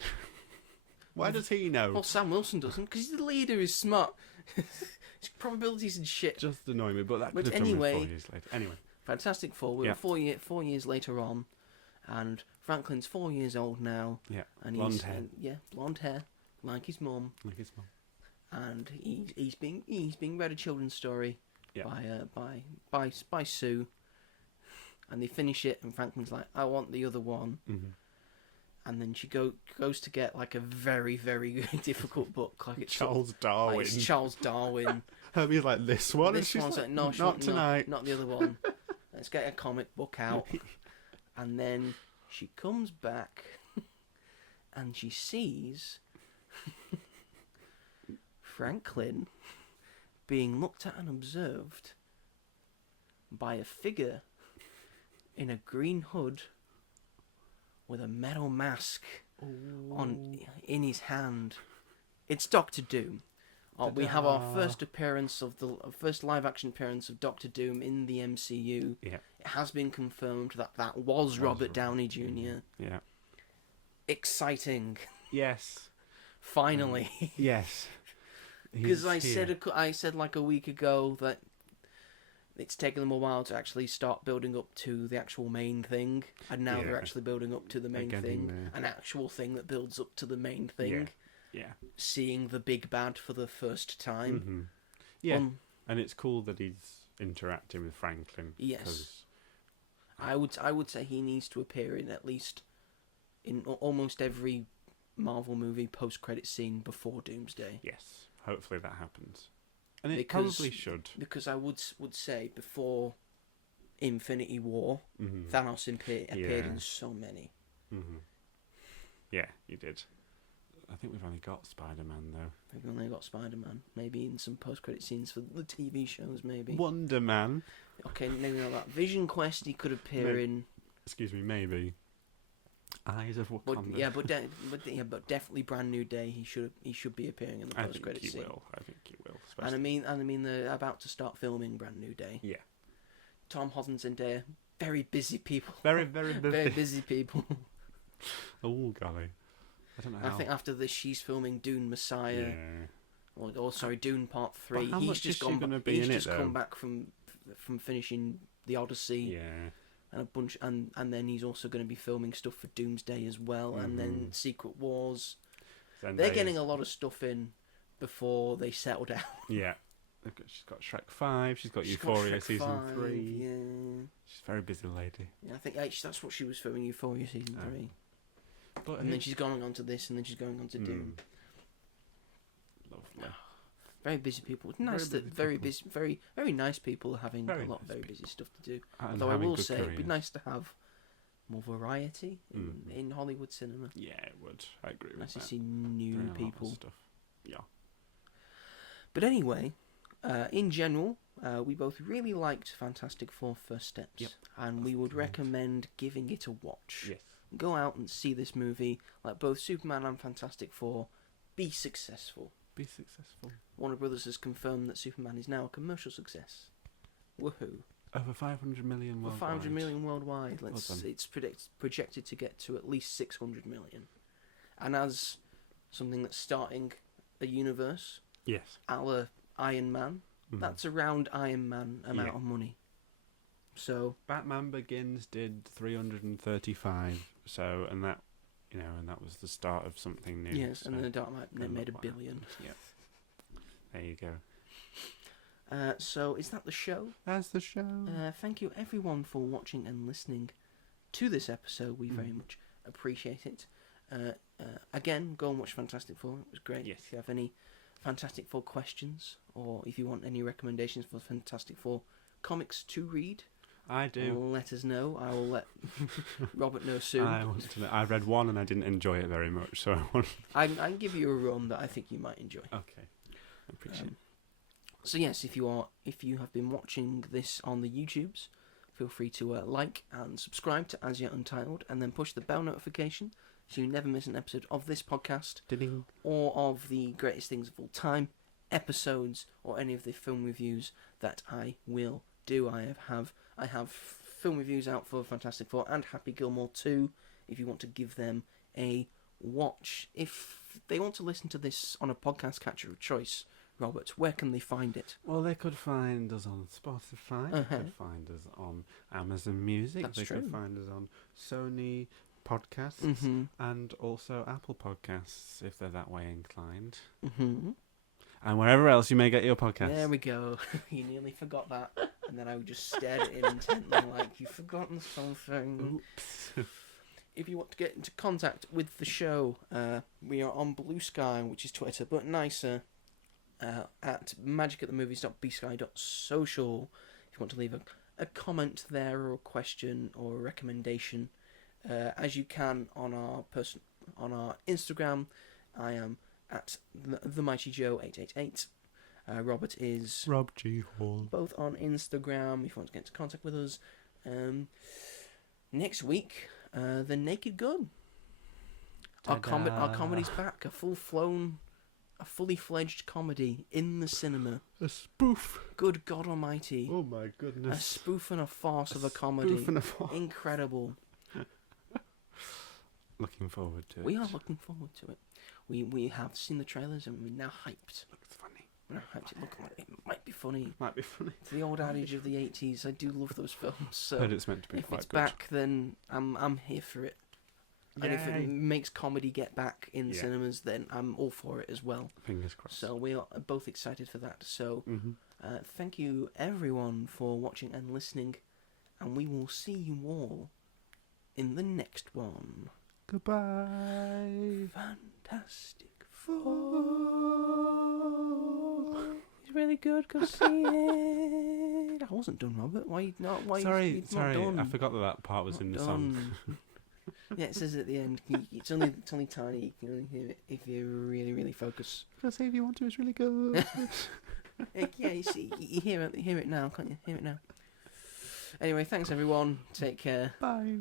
Why does he know? Well, Sam Wilson doesn't, because the leader is smart. His probabilities and shit. Just annoy me, but that But could have anyway, done with 4 years later. Anyway, Fantastic Four. We're 4 years later on, and Franklin's 4 years old now. yeah, And blonde he's, hair, blonde hair, like his mum. like his mum. And he's being read a children's story Yeah. by Sue. And they finish it, and Franklin's like, "I want the other one." And then she goes to get like a very, very difficult book, like it's Charles Darwin. Like it's Charles Darwin. Herbie's like, this one? This and one's she's like, no, not tonight. not the other one. Let's get a comic book out. And then she comes back, and she sees Franklin being looked at and observed by a figure in a green hood with a metal mask in his hand. It's Doctor Doom. We have our first first live action appearance of Doctor Doom in the MCU. Yeah. It has been confirmed that was Robert Downey Jr. Yeah. Exciting. Yes. Finally. Yes. Because I said like a week ago that it's taken them a while to actually start building up to the actual main thing, and now they're actually building up to the main thing, an actual thing that builds up to the main thing. Yeah. Seeing the big bad for the first time. Yeah. And it's cool that he's interacting with Franklin. Yes. I would say he needs to appear in at least in almost every Marvel movie post-credit scene before Doomsday. Yes. Hopefully that happens. And it probably should. Because I would say before Infinity War, Thanos appeared in so many. Yeah, you did. I think we've only got Spider-Man, though. We've only got Spider-Man. Maybe in some post-credit scenes for the TV shows, maybe. Wonder Man. Okay, maybe not that. Vision Quest, he could appear in... Excuse me, maybe. Eyes of Wakanda. But definitely Brand New Day. He should be appearing in the post-credit scene. I think he will. And I mean, they're about to start filming Brand New Day. Yeah. Tom Holland and Zendaya, very busy people. Very, very busy. Very busy people. Oh golly, I don't know. I think after this, she's filming Dune Messiah. Yeah. Or sorry, Dune Part 3. How much is she going to be in it, though? He's just come back from finishing the Odyssey. Yeah. And a bunch, and then he's also going to be filming stuff for Doomsday as well, and then Secret Wars. They're getting a lot of stuff in before they settle down. Yeah. She's got Shrek 5, she's got Euphoria Season 3. Yeah. She's a very busy lady. Yeah, I think that's what she was filming, Euphoria Season 3. But and then she's going on to this, and then she's going on to Doom. Lovely. Very busy people. It's nice that very nice people having a lot of very busy stuff to do. Although I will say it'd be nice to have more variety in Hollywood cinema. Yeah, it would. I agree with that. Nice to see new people. Stuff. Yeah. But anyway, in general, we both really liked Fantastic Four First Steps. Yep. And we would recommend giving it a watch. Yes. Go out and see this movie. Like both Superman and Fantastic Four, be successful. Be successful. Warner Brothers has confirmed that Superman is now a commercial success. Woohoo. Over 500 million worldwide. 500 million worldwide. It's projected to get to at least 600 million. And as something that's starting a universe, yes, a la Iron Man, that's around Iron Man amount of money. So Batman Begins did 335. So, and that was the start of something new. Yes, so. and then The Dark Knight made $1 billion. Yeah. There you go. So is that the show? That's the show. Thank you everyone for watching and listening to this episode. We very much appreciate it. Again, go and watch Fantastic Four. It was great. Yes. If you have any Fantastic Four questions, or if you want any recommendations for Fantastic Four comics to read, I do. Let us know. I will let Robert know soon. I read one and I didn't enjoy it very much, so I can give you a run that I think you might enjoy. Okay, I appreciate it. So yes, if you have been watching this on the YouTubes, feel free to like and subscribe to As Yet Untitled, and then push the bell notification so you never miss an episode of this podcast Ding. or of the Greatest Things of All Time episodes, or any of the film reviews that I will do. I have film reviews out for Fantastic Four and Happy Gilmore 2, if you want to give them a watch. If they want to listen to this on a podcast catcher of choice, Robert, where can they find it? Well, they could find us on Spotify. They could find us on Amazon Music. That's they true. could find us on Sony Podcasts and also Apple Podcasts, if they're that way inclined. And wherever else you may get your podcasts. There we go. You nearly forgot that. And then I just stared at him intently like, you've forgotten something. Oops. If you want to get into contact with the show, we are on Blue Sky, which is Twitter, but nicer, at magicatthemovies.bsky.social. If you want to leave a comment there, or a question, or a recommendation, as you can on our Instagram. I am at TheMightyJoe888. Robert is Rob G. Hall. Both on Instagram if you want to get into contact with us. Next week, The Naked Gun. Our comedy's back. A fully fledged comedy in the cinema. A spoof. Good God Almighty. Oh my goodness. A spoof and a farce of a comedy. Spoof and a farce. Incredible. Looking forward to it. We are looking forward to it. We have seen the trailers and we're now hyped. Looks funny. We're now hyped. It might be funny. Might be funny. It's the old adage of the 80s. I do love those films. So Heard it's meant to be if quite it's good. back, then I'm here for it. And if it makes comedy get back in cinemas, then I'm all for it as well. Fingers crossed. So we are both excited for that. So thank you everyone for watching and listening, and we will see you all in the next one. Goodbye. Fantastic Four. It's really good. Go see it. I wasn't done, Robert. Why not? Sorry. Not done? I forgot that part was in the song. Yeah, it says at the end. It's only tiny. You can only hear it if you really, really focus. Because If You Want To is really good. Yeah, you see, you hear it now, can't you? Hear it now. Anyway, thanks everyone. Take care. Bye.